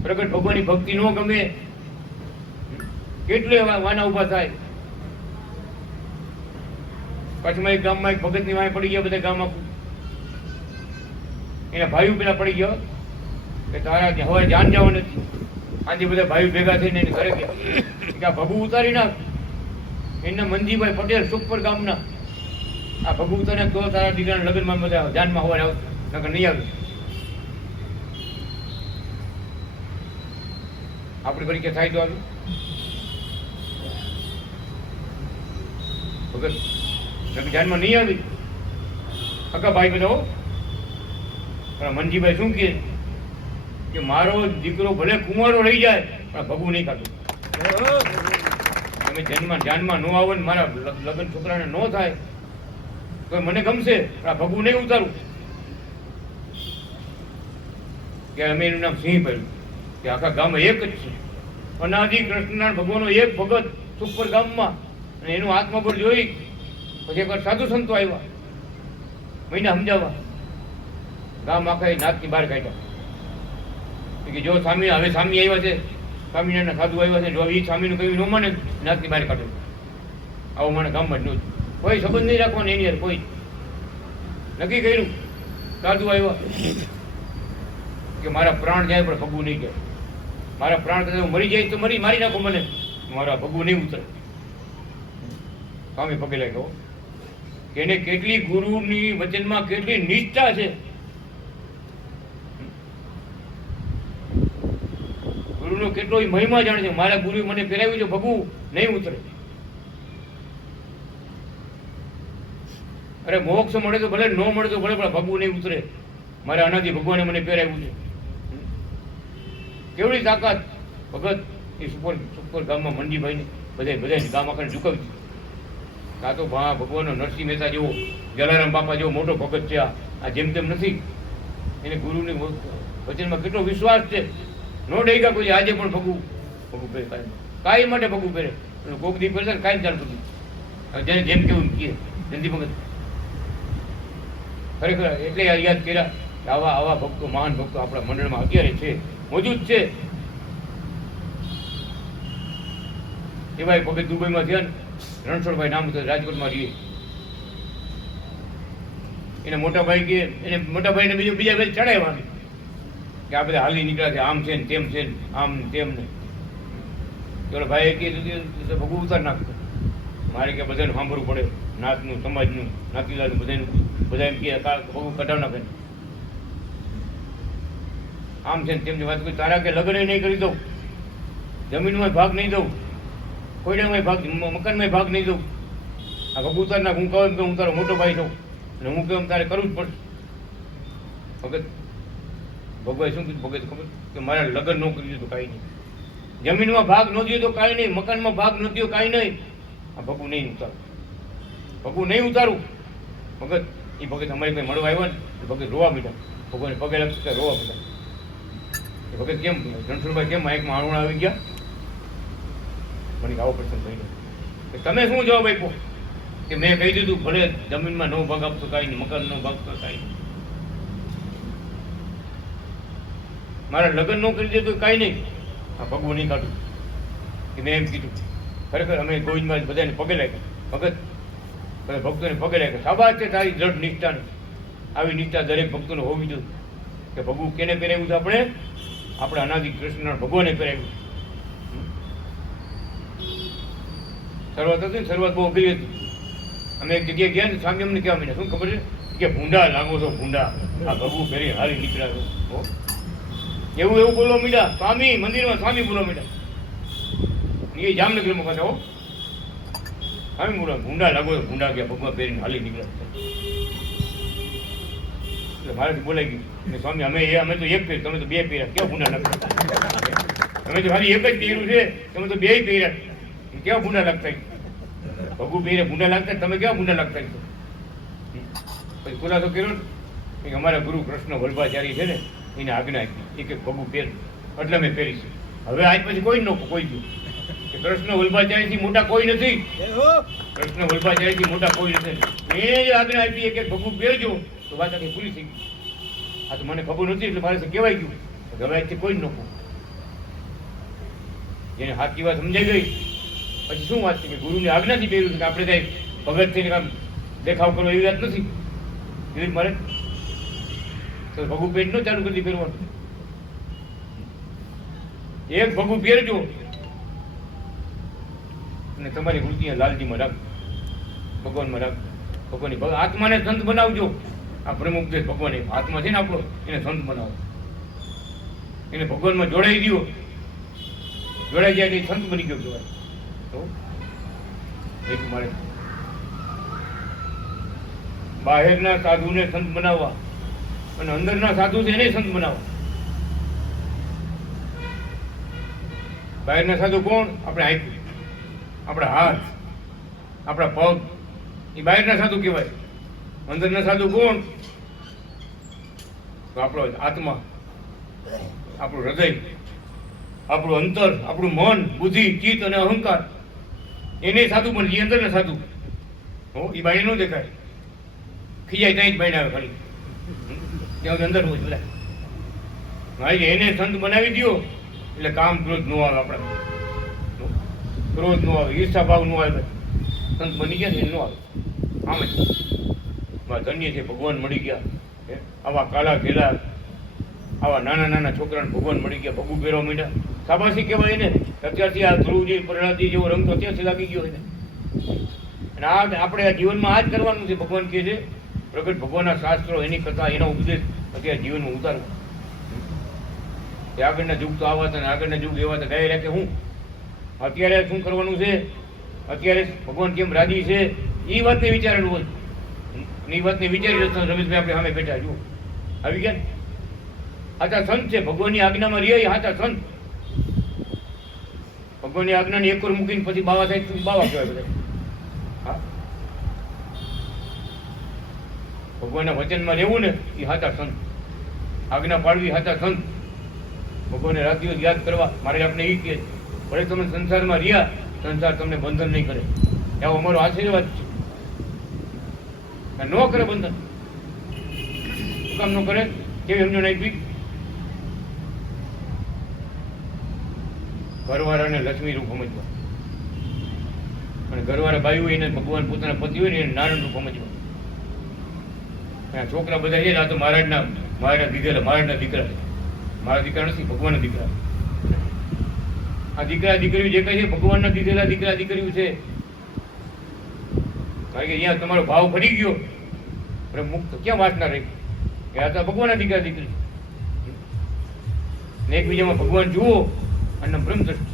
પ્રગટ ભગવાનની ભક્તિ ન ગમે, કેટલે વાના ઉભા થાય. કચ્છમાં એક ગામમાં એક ભગતની વાય પડી ગયા, બધા ગામમાં એના ભાઈઓ પેલા પડી ગયો કે તારા હવે જાન જવા નથી. આજે બધા ભાઈઓ ભેગા થઈને એને ઘરે ગયા કે આ ભગુ ઉતારી નાખ. એના મંજીભાઈ પટેલ સુખપર ગામના આ ભગુ ઉતારે તો તારા દીકરાના લગ્નમાં બધા જાનમાં હોવા આવ નકર નહીં આવે. આપણી પરીક્ષા થાય તો આવી ભગત નકર જાનમાં નહીં આવી. અકા ભાઈ બધા પણ મંજીભાઈ શું કહે કે મારો દીકરો ભલે કુંવારો રહી જાય પણ ભગવું નહીં કાઢું. તમે જાનમાં ન આવો ને મારા લગ્ન છોકરાને ન થાય તો મને ગમશે પણ આ ભગવું નહીં ઉતારું. કે અમે એનું નામ સિંહ પાડ્યું કે આખા ગામમાં એક જ છે, અનાદિ કૃષ્ણનારાયણ ભગવાનનો એક ભગત સુખપર ગામમાં. અને એનું આત્મબળ જોઈ પછી એકવાર સાધુ સંતો આવ્યા, મહિના સમજાવવા. ગામ આખા નાતની બહાર કાઢ્યા કે જો સ્વામી હવે સ્વામી આવ્યા છે, સ્વામિનારાયણ સાધુ આવ્યા છે, જો એ સ્વામીનું કહ્યું ન માને નાતની બહાર કાઢે. આવું મને ગામમાં જ નહોતું. કોઈ સંબંધ નહીં રાખવાનો એની યાર કોઈ. નક્કી કર્યું, સાધુ આવ્યા કે મારા પ્રાણ જાય પણ ભગવું નહીં જાય. મારા પ્રાણ કદાચ મરી જાય તો મારી નાખો મને, મારા ભગવું નહીં ઉતરે. સ્વામી પગે લાગ્યો કે એને કેટલી ગુરુની વચનમાં કેટલી નિષ્ઠા છે. ગુરુનો કેટલો મહિમા જાણે છે. મારા ગુરુ મને પહેરાવ્યું છે ભગવું નહીં ઉતરે. અરે મોક્ષ મળે તો ભલે, ન મળે તો ભલે, પણ ભગવું નહીં ઉતરે. મારા અનાદિ ભગવાને મને પહેરાવ્યું છે. કેવડી તાકાત ભગત એ સુપર ગામમાં મંજીભાઈ બધા ગામ આખા ઝુકાવી છે. કાં તો ભગવાનનો નરસિંહ મહેતા જેવો, જલારામ બાપા જેવો મોટો ભગત છે. આ જેમ તેમ નથી. એને ગુરુની વચનમાં કેટલો વિશ્વાસ છે. નો ડેગા કોઈ આજે પણ ભગવું પહેરે, કાંઈ માટે ભગવું પહેરે. કોક દી પહેરતા કાંઈ ચાલતું નથી. જેને જેમ કેવું કહે જયંતિ ભગત. ખરેખર એટલે યાદ કર્યા કે આવા ભક્તો, મહાન ભક્તો આપણા મંડળમાં અત્યારે છે, મોજૂદ છે. એવા એક ભગત દુબઈમાં થયા ને, રણછોડભાઈ નામ હતું, રાજકોટમાં રહીએ. એને મોટા ભાઈ કે એને મોટા ભાઈને બીજા ભાઈ ચડાવ્યા કે આ બધા હાલી નીકળ્યા છે, આમ છે ને તેમ છે ને આમ તેમ ને. તો ભાઈએ કીધું ભગવું ઉતાર નાખતો. મારે કે બધાને સાંભળવું પડે, નાતનું, સમાજનું, નાતીલાલનું, બધાનું. બધા એમ કે ભગવું કઢાવ નાખે. આમ છે ને તેમની વાત કરી. તારા કે લગ્ન નહીં કરી દઉં, જમીનમાં ભાગ નહીં દઉં, કોયડામાં ભાગ, મકાનમાં ભાગ નહીં દઉં. આ ભગવું ઉતાર નાખ. હું કહું કે હું તારો મોટો ભાઈ છું અને હું કેમ તારે કરવું જ પડશે. ભગત ભગવાન શું કીધું? ભગત ખબર કે મારા લગ્ન ન કરી દીધું કાંઈ નહીં, જમીનમાં ભાગ ન દીધો કાંઈ નહીં, મકાનમાં ભાગ ન દીધો કાંઈ નહીં. આ ભગવું નહીં ઉતારું, ભગવું નહીં ઉતારું. ભગત એ ભગત અમારી પાસે મળવા આવ્યા ને, ભગત રોવા મીઠા. ભગવાન પગે લાગતા રોવા મીઠા. ભગત કેમ રણછોડભાઈ કેમ માઇકમાં આણુણ આવી ગયા? મને આવો પ્રશ્ન થઈને તમે શું જવાબ આપ્યો કે મેં કહી દીધું ભલે જમીનમાં નો ભાગ આપતો કાંઈ નહીં, મકાન નો ભાગ તો કાંઈ નહીં, મારા લગ્ન ન કરી દે તો કાંઈ નહીં. આ ભગવું નહીં કાઢું કે મેં એમ કીધું. ખરેખર અમે ગોવિંદમાં બધાને પગે લાગ્યા. ભગત ભક્તોને પગે લાગે શાબાશ છે તારી દ્રઢ નિષ્ઠા. આવી નિષ્ઠા દરેક ભક્તોને હોવી જોઈએ કે ભગવું કેને પહેરાવ્યું છે આપણે અનાદિ કૃષ્ણ ભગવાને પહેરાવ્યું. શરૂઆત હતી ને શરૂઆત બહુ અઘરી હતી. અમે એક જગ્યાએ ગયા ને સ્વામી અમને કહેવા માંડ્યા શું ખબર છે કે ભૂંડા લાગો છો ભૂંડા આ ભગવું પહેરી હારી નીકળ્યા છો એવું બોલવા માંડ્યા. સ્વામી મંદિરમાં સ્વામી બોલવા માંડ્યા. એ જામનગરમાં પાછા હો સ્વામી બોલવા ભૂંડા લાગો છો ભૂંડા ગયા ભગવાન પહેરીને હાલી નીકળ્યા. એટલે મારાથી બોલાઈ ગયું સ્વામી અમે તો એક પહેર તમે તો બે પહેર્યા કેવા ભૂંડા લાગતા. અમે તો ખાલી એક જ પહેર્યું છે તમે તો બે પહેર્યા કેવા ભૂંડા લાગતા. ભગુ પહેરે ભૂંડા લાગતા તમે કેવા ભૂંડા લાગતા. પછી ખુલાસો કર્યો ને અમારા ગુરુ કૃષ્ણ વલ્ભાચારી છે ને એને આજ્ઞા આપી કે ભગુ પહેર એટલે અમે પહેરીશું. હવે આજ પછી કોઈ ન કોઈ ગયું કે કૃષ્ણ વલ્ભાચારીથી મોટા કોઈ નથી. કૃષ્ણ વલ્ભાચારીથી મોટા કોઈ નથી. મેં જે આજ્ઞા આપી કે ભગુ પહેરજો તો વાત આખી પૂરી થઈ ગઈ. આ તો મને ખબર નથી એટલે મારે કહેવાય ગયું હવે આજથી કોઈ જ ન કહું. જેને સાચી વાત સમજાઈ ગઈ પછી શું વાત છે કે ગુરુની આજ્ઞાથી પહેર્યું છે કે આપણે કઈ ભગત થઈને કામ દેખાવ કરવો એવી વાત નથી. એવી મારે તો ભગુ પેટ ન ચાલુ કરી પહેરવાનું. એક ભગુ પહેરજો અને તમારી વૃત્તિ લાલજીમાં રાખ ભગવાનમાં રાખ. ભગવાનની આત્માને સંત બનાવજો. આ બ્રહ્મોપદેશ ભગવાન આત્મા છે ને આપણો એને સંત બનાવો. એને ભગવાનમાં જોડાઈ દો. જોડાઈ જાય એટલે સંત બની ગયો કહેવાય. મારે બહારના સાધુને સંત બનાવવા અને અંદરના સાધુ છે એને સંત બનાવવા. બહારના સાધુ કોણ? આપણે આંખ, આપણા હાથ, આપણા પગ એ બહારના સાધુ કહેવાય. અંદરના સાધુ કોણ? તો આપણો આત્મા, આપણું હૃદય, આપણું અંતર, આપણું મન, બુદ્ધિ, ચિત્ત અને અહંકાર એને સાધુ પણ જે અંદરના સાધુ હો એ બાયણે ન દેખાય. ખીજાય ત્યાં જ બાયણે આવે ખાલી ત્યાં અંદર હોય બધા. ભાઈ એને સંત બનાવી દો એટલે કામ ક્રોધ ન આવે. આપણા ક્રોધ ન આવે, ઈર્ષા ભાવ ન આવે. સંત બની ગયા ને એ ન આવે. આમ જ ધન્ય છે ભગવાન મળી ગયા. આવા કાલા ઘેલા આવા નાના નાના છોકરાને ભગવાન મળી ગયા. ભગુ પહેરવા માંડ્યા. શાબાશી કહેવાય ને અત્યારથી આ ધ્રુવજી પ્રહલાદજી જેવો રંગ તો અત્યારથી લાગી ગયો હોય ને. અને આ આપણે આ જીવનમાં આ જ કરવાનું છે. ભગવાન કહે છે પ્રગટ ભગવાનના શાસ્ત્રો એની કથા એનો ઉપદેશ અત્યારે જીવનમાં ઉતારવું. આગળના યુગ તો આવા હતા ને આગળના યુગ એવા હતા ગાય રાખે હું અત્યારે શું કરવાનું છે, અત્યારે ભગવાન કેમ રાજી છે એ વાતને વિચારેલું હોય. એ વાતને વિચારી રમેશભાઈ આપણે સામે બેઠા જુઓ આવી ગયા ને. સાચા સંત છે ભગવાનની આજ્ઞામાં રહ્યા સાચા સંત. ભગવાનની આજ્ઞાની એક મૂકીને પછી બાવા થાય બાવા કહેવાય બધા. હા ભગવાનના વચનમાં રહેવું ને એ સાચા સંત. આજ્ઞા પાડવી સાચા સંત. ભગવાનને રાત દિવસ યાદ કરવા મારે આપણે એ કહે ભલે તમે સંસારમાં રહ્યા સંસાર તમને બંધન નહીં કરે. એવો અમારો આશીર્વાદ છે. ન કરે બંધન શું કામ ન કરે? કેવી સમજણ આપી? ઘરવાળાને લક્ષ્મી રૂપ સમજવા અને ઘરવાળા બાયું એને ભગવાન પોતાના પતિ હોય ને એને નારાયણ રૂપ સમજવા. છોકરા બધા છે આ તો મારાના દીકરા મારાના દીકરા છે. મારા દીકરા નથી, ભગવાનના દીકરા. આ દીકરા દીકરીઓ જે કહે છે ભગવાનના દીધેલા દીકરા દીકરીઓ છે. કારણ કે અહીંયા તમારો ભાવ ફરી ગયો મુક્ત ક્યાં વાસના રહી? આ તો ભગવાનના દીકરા દીકરી ને એકબીજામાં ભગવાન જુઓ અને બ્રહ્મ દ્રષ્ટિ.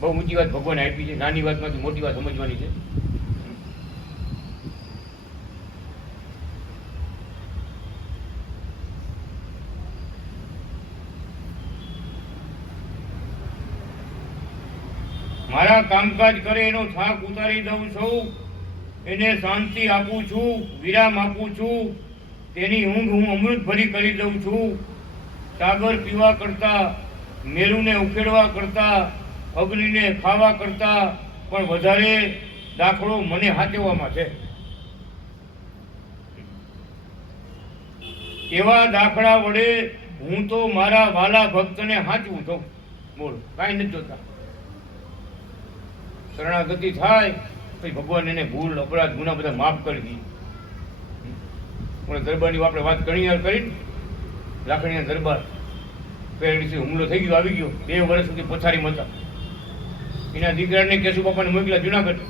બહુ ઊંચી વાત ભગવાને આપી છે. નાની વાતમાંથી મોટી વાત સમજવાની છે. મારા કામકાજ કરે એનો થાક ઉતારી દઉં છું, એને શાંતિ આપું છું, વિરામ આપું છું, તેની ઊંઘ હું અમૃત ભરી કરી દઉં છું. સાગર પીવા કરતા, મેરુને ઉકેડવા કરતા, અગ્નિને ખાવા કરતા પણ વધારે દાખલો મને હાચવવામાં છે. એવા દાખલા વડે હું તો મારા વાલા ભક્તને હાચવું છું. બોલો કાંઈ નથી જોતા. શરણાગતિ થાય પછી ભગવાન એને ભૂલ અપરાધ ગુના બધા માફ કરી દી. દરબારની આપણે વાત ઘણી કરી, લાખણીના દરબાર પેરેન્ટ્સ હુમલો થઈ ગયો, આવી ગયો, 2 વર્ષ સુધી પથારીમાં હતા. એના દીકરાને કેશુ બાપાને મોકલ્યા જુનાગઢ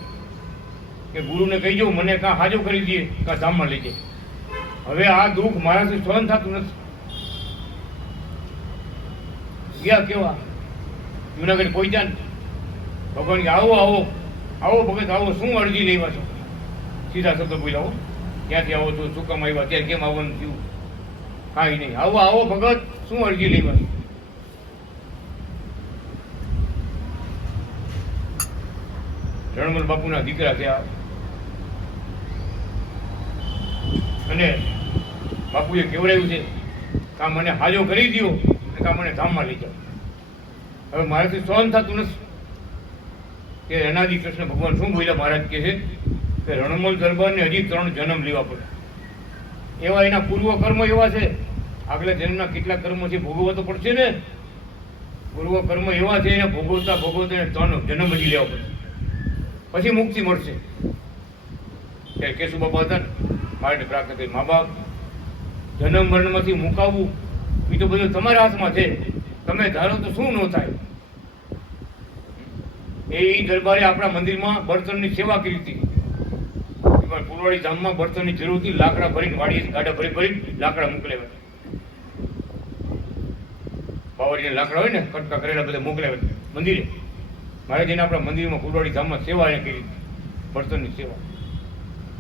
કે ગુરુને કહી જાઉં મને કાં હાજો કરી દે કાં ધામમાં લઈ જાય. હવે આ દુઃખ મારાથી સહન થતું નથી. ગયા કેવા જુનાગઢ પહોંચ્યા ને ભગવાન કે આવો આવો આવો ભગત આવો, શું અરજી લેવા છો? સીધા શબ્દ બોલાવો, ક્યાંથી આવો છો, શું કામ આવ્યા, ત્યારે કેમ આવવાનું થયું? કાંઈ નહીં, આવો આવો ભગત, શું અરજી લેવા? રણમલ બાપુના દીકરા થયા અને બાપુએ કેવડાવ્યું છે કાં મને હાજો કરી દો કાં મને ધામમાં લઈ જાઓ. હવે મારાથી સહન થતું નથી કે અનાદિ કૃષ્ણ ભગવાન શું બોલ્યા? મહારાજ કહે છે કે રણમલ દરબારને હજી 3 જન્મ લેવા પડે. એવા એના પૂર્વ કર્મ એવા છે, આગલા જન્મના કેટલા કર્મો છે ભોગવવા તો પડશે ને. પૂર્વ કર્મ એવા છે એને ભોગવતા ભોગવતા એને 3 જન્મ હજી લેવા પડશે, પછી મુક્તિ મળશે. ત્યારે કેશુ બાપા હતા ને માટે પ્રાર્થના કરી, મા બાપ જન્મ મરણમાંથી મુકાવવું એ તો બધું તમારા હાથમાં છે, તમે ધારો તો શું ન થાય. એ દરબારે આપણા મંદિરમાં બળતણની સેવા કરી હતી. ફૂલવાડી ધામમાં બળતણની જરૂર હતી, લાકડા ભરીને વાડી ગાડા ભરી લાકડા મોકલ્યા. પાવડીના લાકડા હોય ને કટકા કરેલા બધા મોકલ્યા મંદિરે. મહારાજને આપણા મંદિરમાં ફૂલવાડી ધામમાં સેવા એને કરી, બળતણની સેવા.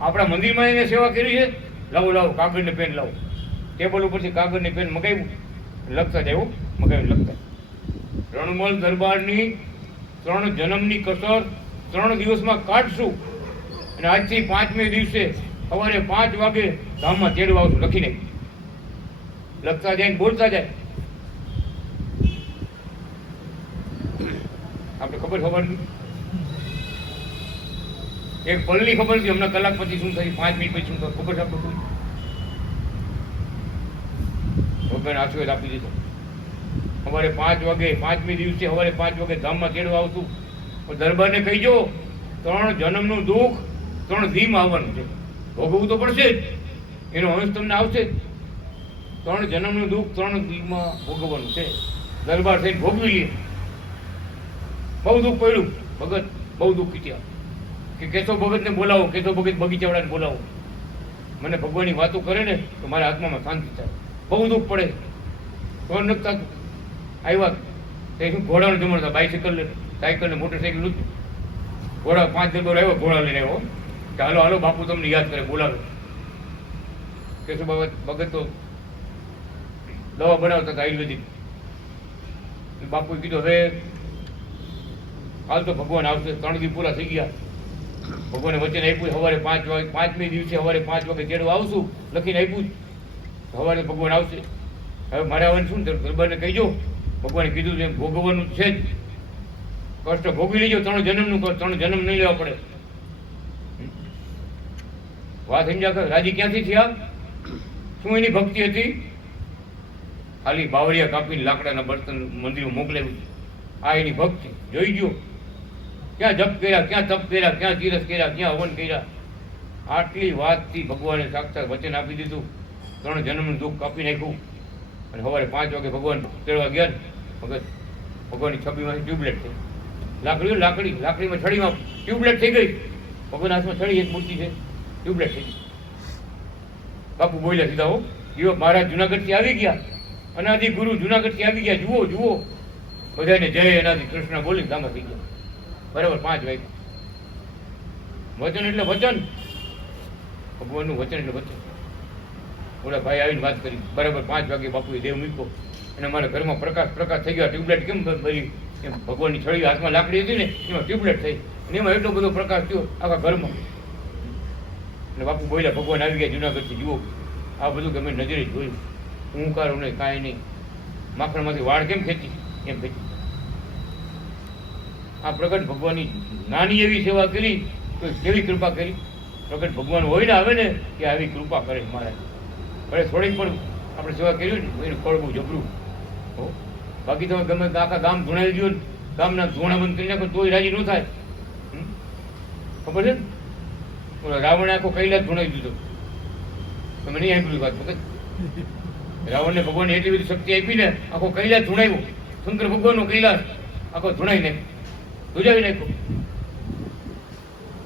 આપણા મંદિરમાં એને સેવા કરી છે. લાવો લાવો કાગળ ને પેન લાવો. ટેબલ ઉપરથી કાગળ ને પેન મગાવ્યું, લખતા જાય મગાવ્યું લખતા. રણમલ દરબારની 3 જન્મની કસર 3 દિવસમાં કાઢશું અને આજથી 5મે દિવસે સવારે 5 વાગે ધામમાં તેડવા આવશું. લખી નાખ્યું, લખતા જાય ને બોલતા જાય. આપણે ખબર નથી, એક પલની ખબર નથી હમણાં કલાક પછી શું થાય, 5 મિનિટ પછી શું થાય ખબર છે આપણે? ભગવાન આશીર્વાદ આપી દીધો. સવારે 5 વાગે 5મી દિવસે સવારે 5 વાગે ધામમાં તેડવા આવતું. દરબારને કહીજો 3 જન્મનું દુઃખ 3 દીમાં આવવાનું છે, ભોગવવું તો પડશે જ, એનો અંશ તમને આવશે જ. 3 જન્મનું દુઃખ 3 દીમાં ભોગવવાનું છે. દરબાર થઈને ભોગવી લે. બહુ દુઃખ પડ્યું ભગત, બહુ દુઃખ થયા કે કેશવ ભગતને બોલાવો, કેશવ ભગત બગીચાવાળાને બોલાવો. મને ભગવાનની વાતો કરે ને તો મારા આત્મામાં શાંતિ થાય. બહુ દુઃખ પડે તો નથી થતું. આવ્યા તે શું ઘોડાનું જમણતા, બાઇસિકલ સાયકલ ને મોટરસાઇકલ નહોતું. ઘોડા 5 દરબાર આવ્યો, ઘોડા લઈને આવ્યો કે હાલો હાલો બાપુ તમને યાદ કરે, બોલાવે. કેશવ ભગત તો દવા બનાવતા હતા આયુર્વેદિક. બાપુએ કીધું હવે હાલ તો ભગવાન આવશે. 3 દી પૂરા થઈ ગયા. ભગવાને વચન આપ્યું સવારે 5 વાગે, 5મી દિવસે સવારે 5 વાગે તેડવા આવશું, લખીને આપ્યું. સવારે ભગવાન આવશે. હવે મારે આવવાનું શું? દરબારને કહીજો ભગવાને કીધું છે ભોગવવાનું છે જ, કષ્ટ ભોગવી લેજો. 3 જન્મનું 3 જન્મ નહીં લેવા પડે. વાત સમજ્યા? રાજી ક્યાંથી થયા? શું એની ભક્તિ હતી? ખાલી બાવળિયા કાપીને લાકડાના બર્તન મંદિરમાં મોકલાવ્યું. આ એની ભક્તિ જોઈ ગયો. ક્યાં જપ કર્યા, ક્યાં તપ કર્યા, ક્યાં તીરસ કર્યા, ક્યાં હવન કર્યા. આટલી વાતથી ભગવાને સાક્ષાત વચન આપી દીધું. 3 જન્મનું દુઃખ કાપી નાખ્યું. અને સવારે 5 વાગે ભગવાન તેડવા ગયા. ભગત ભગવાનની છબીમાં ટ્યુબલાઇટ થઈ. લાકડીમાં છડીમાં ટ્યુબલાઇટ થઈ ગઈ. ભગવાન હાથમાં છડી એક મૂર્તિ છે, ટ્યુબલાઇટ થઈ ગઈ. બાપુ બોલ્યા સીધા, હો જીવો મહારાજ જુનાગઢથી આવી ગયા, અનાદિ ગુરુ જુનાગઢથી આવી ગયા, જુઓ જુઓ. બધાને જય અનાદિ કૃષ્ણ બોલીને ધામા થઈ ગયા. બરાબર 5 વાગે. વચન એટલે વચન, ભગવાનનું વચન એટલે વચન. ઓલા ભાઈ આવીને વાત કરી, બરાબર 5 વાગે બાપુએ દેવ મૂક્યો અને અમારા ઘરમાં પ્રકાશ થઈ ગયા. ટ્યુબલાઇટ કેમ ભરી? એમ ભગવાનની છડી હાથમાં લાકડી હતી ને એમાં ટ્યુબલાઇટ થઈ અને એમાં એટલો બધો પ્રકાશ થયો આખા ઘરમાં. અને બાપુ બોલ્યા ભગવાન આવી ગયા જુનાગઢથી, જુઓ. આ બધું ગમે નજરે જોયું. હું કારું નહીં, કાંઈ નહીં. માખણમાંથી વાળ કેમ ખેંચી એમ ખેંચી. આ પ્રગટ ભગવાનની નાની એવી સેવા કરી તો કેવી કૃપા કરી. પ્રગટ ભગવાન હોય ને આવે ને કે આવી કૃપા કરે મહારાજ. અરે થોડીક પણ આપણે સેવા કરી ને એનું ફળ બહુ જબરું. હો બાકી તમે ગમે આખા ગામ ધૂણાવી દો, ગામના ધૂણા બંધ કરી નાખો તોય રાજી ન થાય. ખબર છે ને? ઓલો રાવણે આખો કૈલાસ ધૂણાવી દીધો. તમે નહીં સાંભળ્યું વાત ભગત? રાવણને ભગવાને એટલી બધી શક્તિ આપી ને, આખો કૈલાસ ધૂણાવ્યો. શંકર ભગવાનનો કૈલાસ આખો ધૂણાવી નાખ્યો, ધ્રુજાવી નાખ્યો.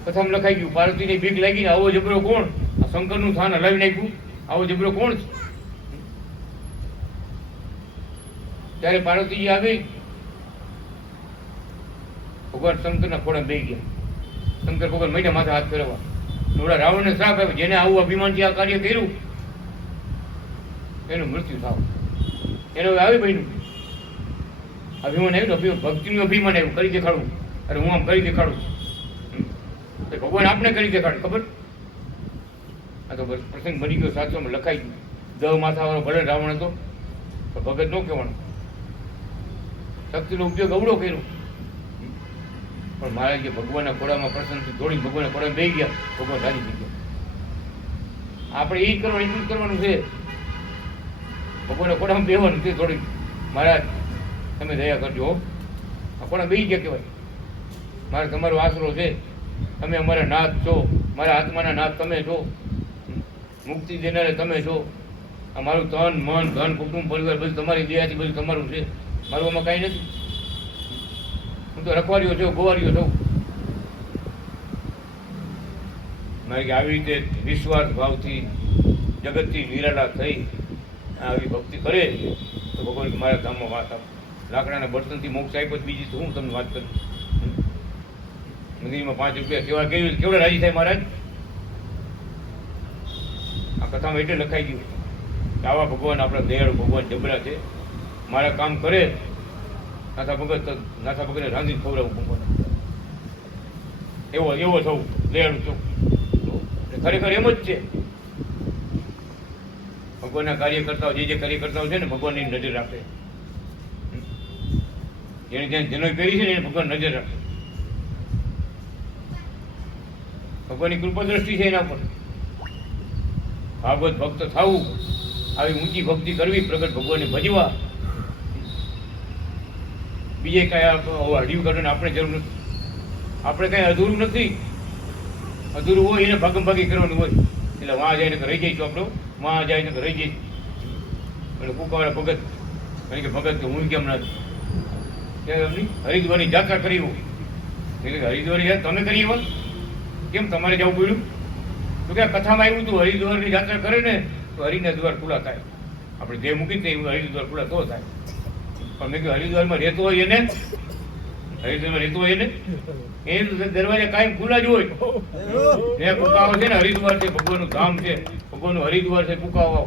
કથામાં લખાઈ ગયું, પાર્વતીને ભીખ લાગી ને આવો જબરો કોણ? આ શંકરનું થાન હલાવી નાખ્યું, આવો જબરો કોણ છે? ત્યારે પાર્વતીજી આવી, ભગવાન શંકરના ખોળે બેસી ગયા. શંકર ભગવાન મહિને માથે હાથ ફેરવવા. ઓલા રાવણને શ્રાપ આપ્યો, જેને આવું અભિમાનથી આ કાર્ય કર્યું એનું મૃત્યુ થાવ. એને હવે આવી બન્યું અભિમાન આવ્યું ને, અભિમાન ભક્તિનું અભિમાન આવ્યું, કરી દેખાડવું. અરે હું આમ કરી દેખાડું. ભગવાન આપણે કરી દેખાડે, ખબર? આ તો બસ પ્રસંગ બની ગયો, શાસ્ત્રોમાં લખાઈ ગયું. 10 માથાવાળો ભલે રાવણ હતો તો ભગત નો કહેવાનું. શક્તિનો ઉપયોગ અવળો કર્યો, પણ મારે જે ભગવાનના ખોળામાં પ્રસન્નથી દોડી ભગવાનના ખોળામાં બેસી ગયા, ભગવાન રાજી થઈ ગયા. આપણે એ કરવાનું, એટલું જ કરવાનું છે. ભગવાનના ખોળામાં બેસવાનું છે. થોડી મહારાજ તમે દયા કરજો, આ ખોળા બેસી ગયા કહેવાય. મારે તમારો આશરો છે, તમે અમારા નાથ છો, મારા આત્માના નાથ તમે છો, મુક્તિ દેનારે તમે છો. આ મારું તન મન ધન કુટુંબ પરિવાર બધું તમારી દયાથી બધું તમારું છે. મારું આમાં કાંઈ નથી. હું તો રખવાડીઓ છું, ગોવારીઓ છું. મારે કે આવી રીતે નિસ્વાર્થ ભાવથી જગતથી નિરાલા થઈ આવી ભક્તિ કરે તો ભગવાન મારા ધામમાં વાત આપ. લાકડાના બર્તનથી મોક્ષ આપ્યો, બીજી તો હું તમને વાત કરું. મંદિરમાં 5 રૂપિયા સેવા કરી, કેવડા રાજી થાય મહારાજ? આ કથામાં એટલે લખાઈ ગયું કે આવા ભગવાન, આપણા દયાળુ ભગવાન જબરા છે. મારા કામ કરે નાથા ભગતને રાંધીને ખવડાવું ભગવાન. એવો થવું દયાળુ છું. ખરેખર એમ જ છે. ભગવાનના કાર્યકર્તાઓ જે કાર્યકર્તાઓ છે ને, ભગવાનની નજર રાખે. જેને જ્યાં જનોઈ કરી છે ને એને ભગવાન નજર રાખે. ભગવાનની કૃપા દ્રષ્ટિ છે એના પર. ભાગવત ભક્ત થવું, આવી ઊંચી ભક્તિ કરવી, પ્રગટ ભગવાનને ભજવા. બીજે કાંઈ હડિયું કરવાની આપણે જરૂર નથી. આપણે કાંઈ અધૂરું નથી. અધૂરું હોય એને ભાગી કરવાનું હોય. એટલે વાં જાય ને રહી જઈશું આપણે, વાં જાય ને રહી જઈશું. એટલે કુકાવાળા ભગત કારણ કે ભગત હું કેમ નથી એમની હરિદ્વારની યાત્રા કરી હોય. એટલે હરિદ્વારની તમે કરી હોય, કેમ તમારે જવું પડ્યું? તો કે કથામાં આવ્યું હતું, હરિદ્વારની યાત્રા કરે ને તો હરિના દ્વાર ખુલ્લા થાય. આપણે જે મૂકી તે હરિદ્વાર ખુલ્લા તો થાય. પણ મેં કહ્યું હરિદ્વારમાં રહેતો હોય એને, હરિદ્વારમાં રહેતો હોય એને એ દરવાજા કાયમ ખુલ્લા જ હોય. જે કુકાવો છે ને, હરિદ્વાર છે, ભગવાનનું ધામ છે, ભગવાનનું હરિદ્વાર છે, કુકાવો.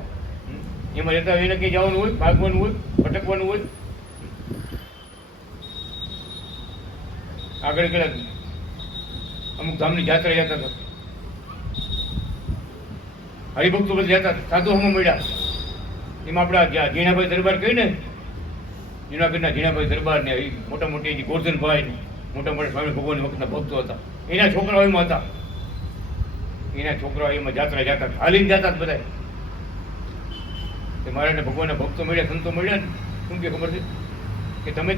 એમાં રહેતા હોય એને કંઈ જવાનું હોય, ભાગવાનું હોય, ભટકવાનું હોય. આગળ ગયા અમુક ધામની યાત્રા જતા હતા, હરિભક્તો બધા જતા સાધુ હમણાં મળ્યા. એમાં આપણા જીણાભાઈ દરબાર કહ્યું ને, જુનાગઢના જીણાભાઈ દરબાર ને મોટા મોટી ગોરધનભાઈ ને મોટા મોટા સ્વામી ભગવાન વખતના ભક્તો હતા. એના છોકરાઓ એમાં હતા. એના છોકરાઓ એમાં યાત્રા જતા, હાલીને જતા બધા. મારા ભગવાનના ભક્તો મળ્યા, સંતો મળ્યા ને, શું કે ખબર છે કે તમે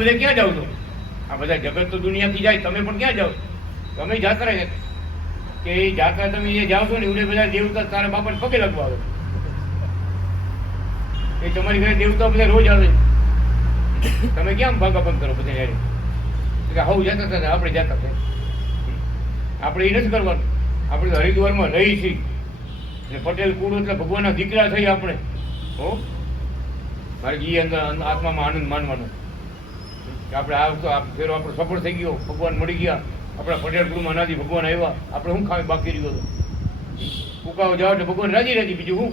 બધા ક્યાં જાઓ છો? આ બધા જગત તો દુનિયાથી જાય, તમે પણ ક્યાં જાઓ? તમે યાત્રા કે એ યાત્રા તમે એ જાઓ છો ને, એવડે બધા દેવતા તારા બાપાને પગે લાગવા આવે. એ તમારી ઘરે દેવતા બધા રોજ આવે. તમે ક્યાં ભાગાપન કરો બધા યારે? હવું જતા હતા, આપણે જતા હતા. આપણે એ નથી કરવાનું. આપણે હરિદ્વારમાં રહી છીએ ને પટેલ કુળ એટલે ભગવાનના દીકરા થઈ આપણે. હો મારે એ અંદર આત્મામાં આનંદ માનવાનો કે આપણે આ ફેરો આપણો સફળ થઈ ગયો, ભગવાન મળી ગયા. આપણા પટેલ કુળમાં નાથી ભગવાન આવ્યા, આપણે શું ખાવી બાકી રહ્યો હતો? કુકાઓ જાઓ એટલે ભગવાન રાજી, બીજું હું.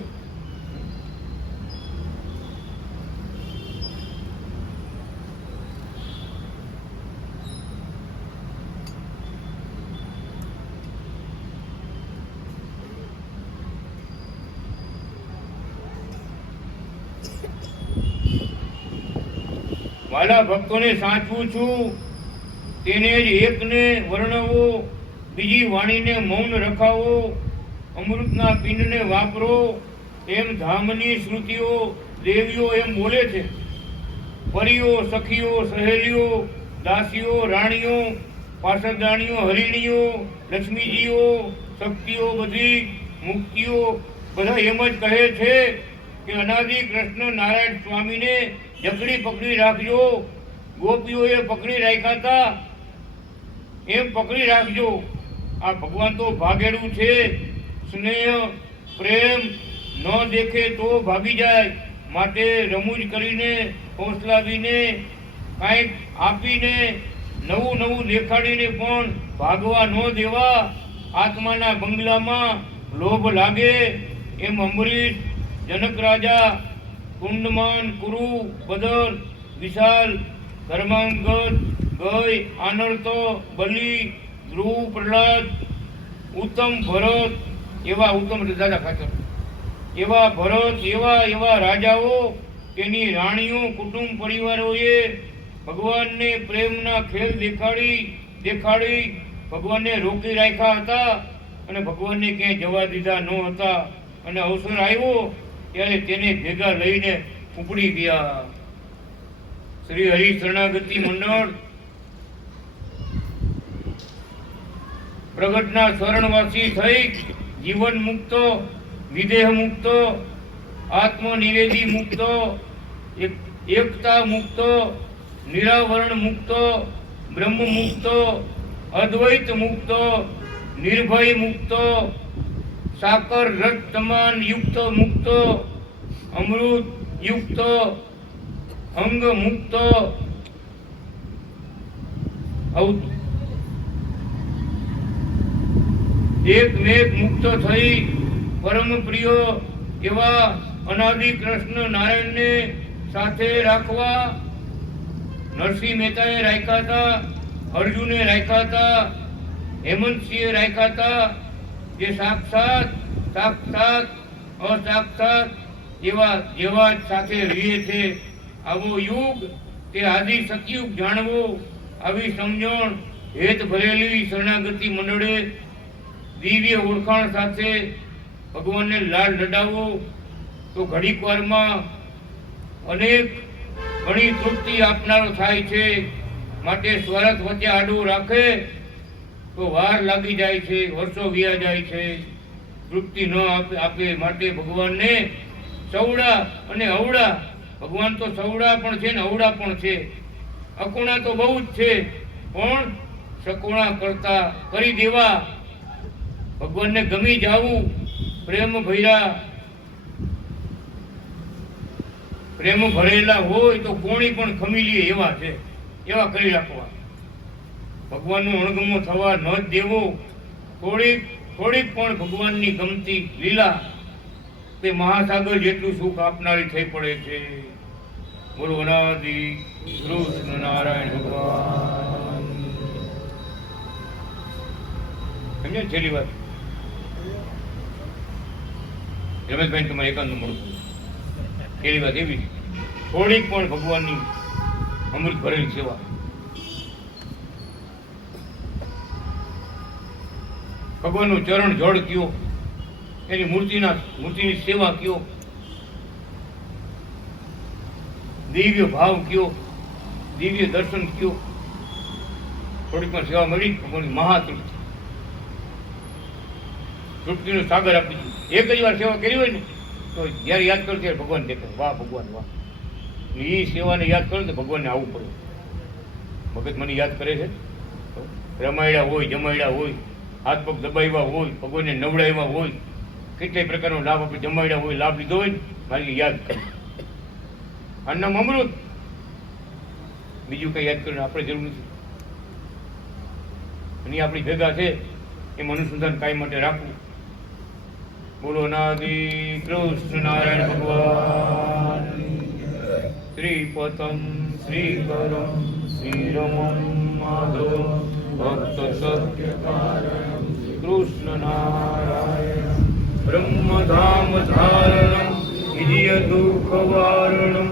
વાલા ભક્તોને સાચવું છું, તેને જ એકને વર્ણવો, બીજી વાણીને મૌન રખાવો. અમૃતના પિંડને વાપરો, એમ ધામની શ્રુતિઓ દેવીઓ એમ બોલે છે. પરીઓ, સખીઓ, સહેલીઓ, દાસીઓ, રાણીઓ પાસદાણીઓ, હરિણીઓ, લક્ષ્મીજીઓ, શક્તિઓ, બધી મુક્તિઓ બધા એમ જ કહે છે કે અનાદિ કૃષ્ણ નારાયણ સ્વામીને જકડી પકડી રાખજો. ગોપીઓએ પકડી રાખ્યા હતા એમ પકડી રાખજો. આ ભગવાન તો ભાગેડું છે. સ્નેહ પ્રેમ ન દેખે તો ભાગી જાય. માટે રમૂજ કરીને, હોંસલાવીને, કાંઈક આપીને, નવું નવું દેખાડીને પણ ભાગવા ન દેવા. આત્માના બંગલામાં લોભ લાગે એમ અંબરીશ, જનક રાજા, કુંડમાન, કુરુ, બદર, વિશાલ, ધર્માંગદ, ગય, આનર્તો, બલિ, ધ્રુવ, પ્રહલાદ, ઉત્તમ ભરત, એવા ઉત્તમ દાદા ખાતર એવા ભરત, એવા રાજાઓ, તેની રાણીઓ, કુટુંબ પરિવારોએ ભગવાનને પ્રેમના ખેલ દેખાડી ભગવાનને રોકી રાખ્યા હતા અને ભગવાનને ક્યાંય જવા દીધા ન હતા. અને અવસર આવ્યો ત્યારે તેને ભેગા લઈને ઉપડી ગયા. શ્રી હરિ શરણાગતિ મંડળ પ્રગટના શરણવાસી થઈ જીવન મુક્ત, વિદેહ મુક્ત, આત્મનિવેદી મુક્ત, એકતા મુક્ત, નિરાવરણ મુક્ત, બ્રહ્મ મુક્ત, અદ્વૈત મુક્ત, નિર્ભય મુક્ત, સાકર રસ સમાન યુક્ત મુક્ત, અમૃત યુક્ત, અંગ મુક્ત, એક મેઘ મુક્ત થઈ પરમ પ્રિય એવા અનાદિ કૃષ્ણ નારાયણને સાથે રાખવા નરસિંહ મહેતાએ રાખ્યા હતા, અર્જુને રાખ્યા હતા, હેમંતસિંહે રાખ્યા હતા, જે સાક્ષાત અસાક્ષાત જેવા સાથે રહે છે. આવો યુગ તે આદિ સતયુગ જાણવો. આવી સમજણ હેત ભરેલી શરણાગતિ મંડળે દિવ્ય ઓળખાણ સાથે ભગવાનને લાડ લડાવો તો ઘડીક વારમાં ઘણી તૃપ્તિ આપનારો થાય છે. માટે સ્વાર્થ વચ્ચે આડું રાખે તો વાર લાગી જાય છે, વર્ષો વ્યા જાય છે, તૃપ્તિ ન આપે. માટે ભગવાનને સવડા અને અવડા, ભગવાન તો સવડા પણ છે ને અવડા પણ છે, અકોણા તો બહુ જ છે, પણ સકોણા કરતા કરી દેવા. ભગવાનને ગમી જાવું, પ્રેમ ભરેલા હોય તો કોણી પણ ખમી લે એવા છે, એવા કરી રાખવા. ભગવાનનું અણગમો થવા ન જ દેવો. થોડીક પણ ભગવાનની ગમતી લીલા તે મહાસાગર જેટલું સુખ આપનારી થઈ પડે છે. બોલો અનાદિ કૃષ્ણ નારાયણ ભગવાન. સમજો છેલ્લી વાત રમેશભાઈ તમારે એકાંત મળું. છેલ્લી વાત એવી, થોડીક પણ ભગવાનની અમૃત ભરેલી સેવા. ભગવાનનું ચરણ જળ કયો, એની મૂર્તિની સેવા કયો, દિવ્ય ભાવ કયો, દિવ્ય દર્શન કયો. થોડીક પણ સેવા મળી ભગવાનની મહાતૃપ્તિ, તૃપ્તિનો સાગર આપી દીધું. એક જ વાર સેવા કરી હોય ને તો જયારે યાદ કરો ત્યારે ભગવાન દેખાય. વાહ ભગવાન વાહ. એ સેવાને યાદ કરો તો ભગવાનને આવવું પડે. ભગત મને યાદ કરે છે, રમાયડા હોય, જમાયડા હોય, હાથ પગ દબાવ્યા હોય, ભગવાનને નવડાવ્યા હોય, કેટલાય પ્રકારનો લાભ આપણે જમાડ્યા હોય, લાભ લીધો હોય ને મારી યાદ કરી. આનું નામ અમૃત. બીજું કઈ યાદ કરીને આપણે જરૂર નથી. અને આપણી ભેગા છે એમ અનુસંધાન કાયમ માટે રાખવું. બોલો અનાદિ કૃષ્ણ નારાયણ ભગવાન. શ્રીપતમ શ્રીકરમ શ્રીરમમ માધવ ભક્ત સત્યકારણ કૃષ્ણ નારાયણ બ્રહ્મધામ ધારણમ વિજય દુઃખ વારણમ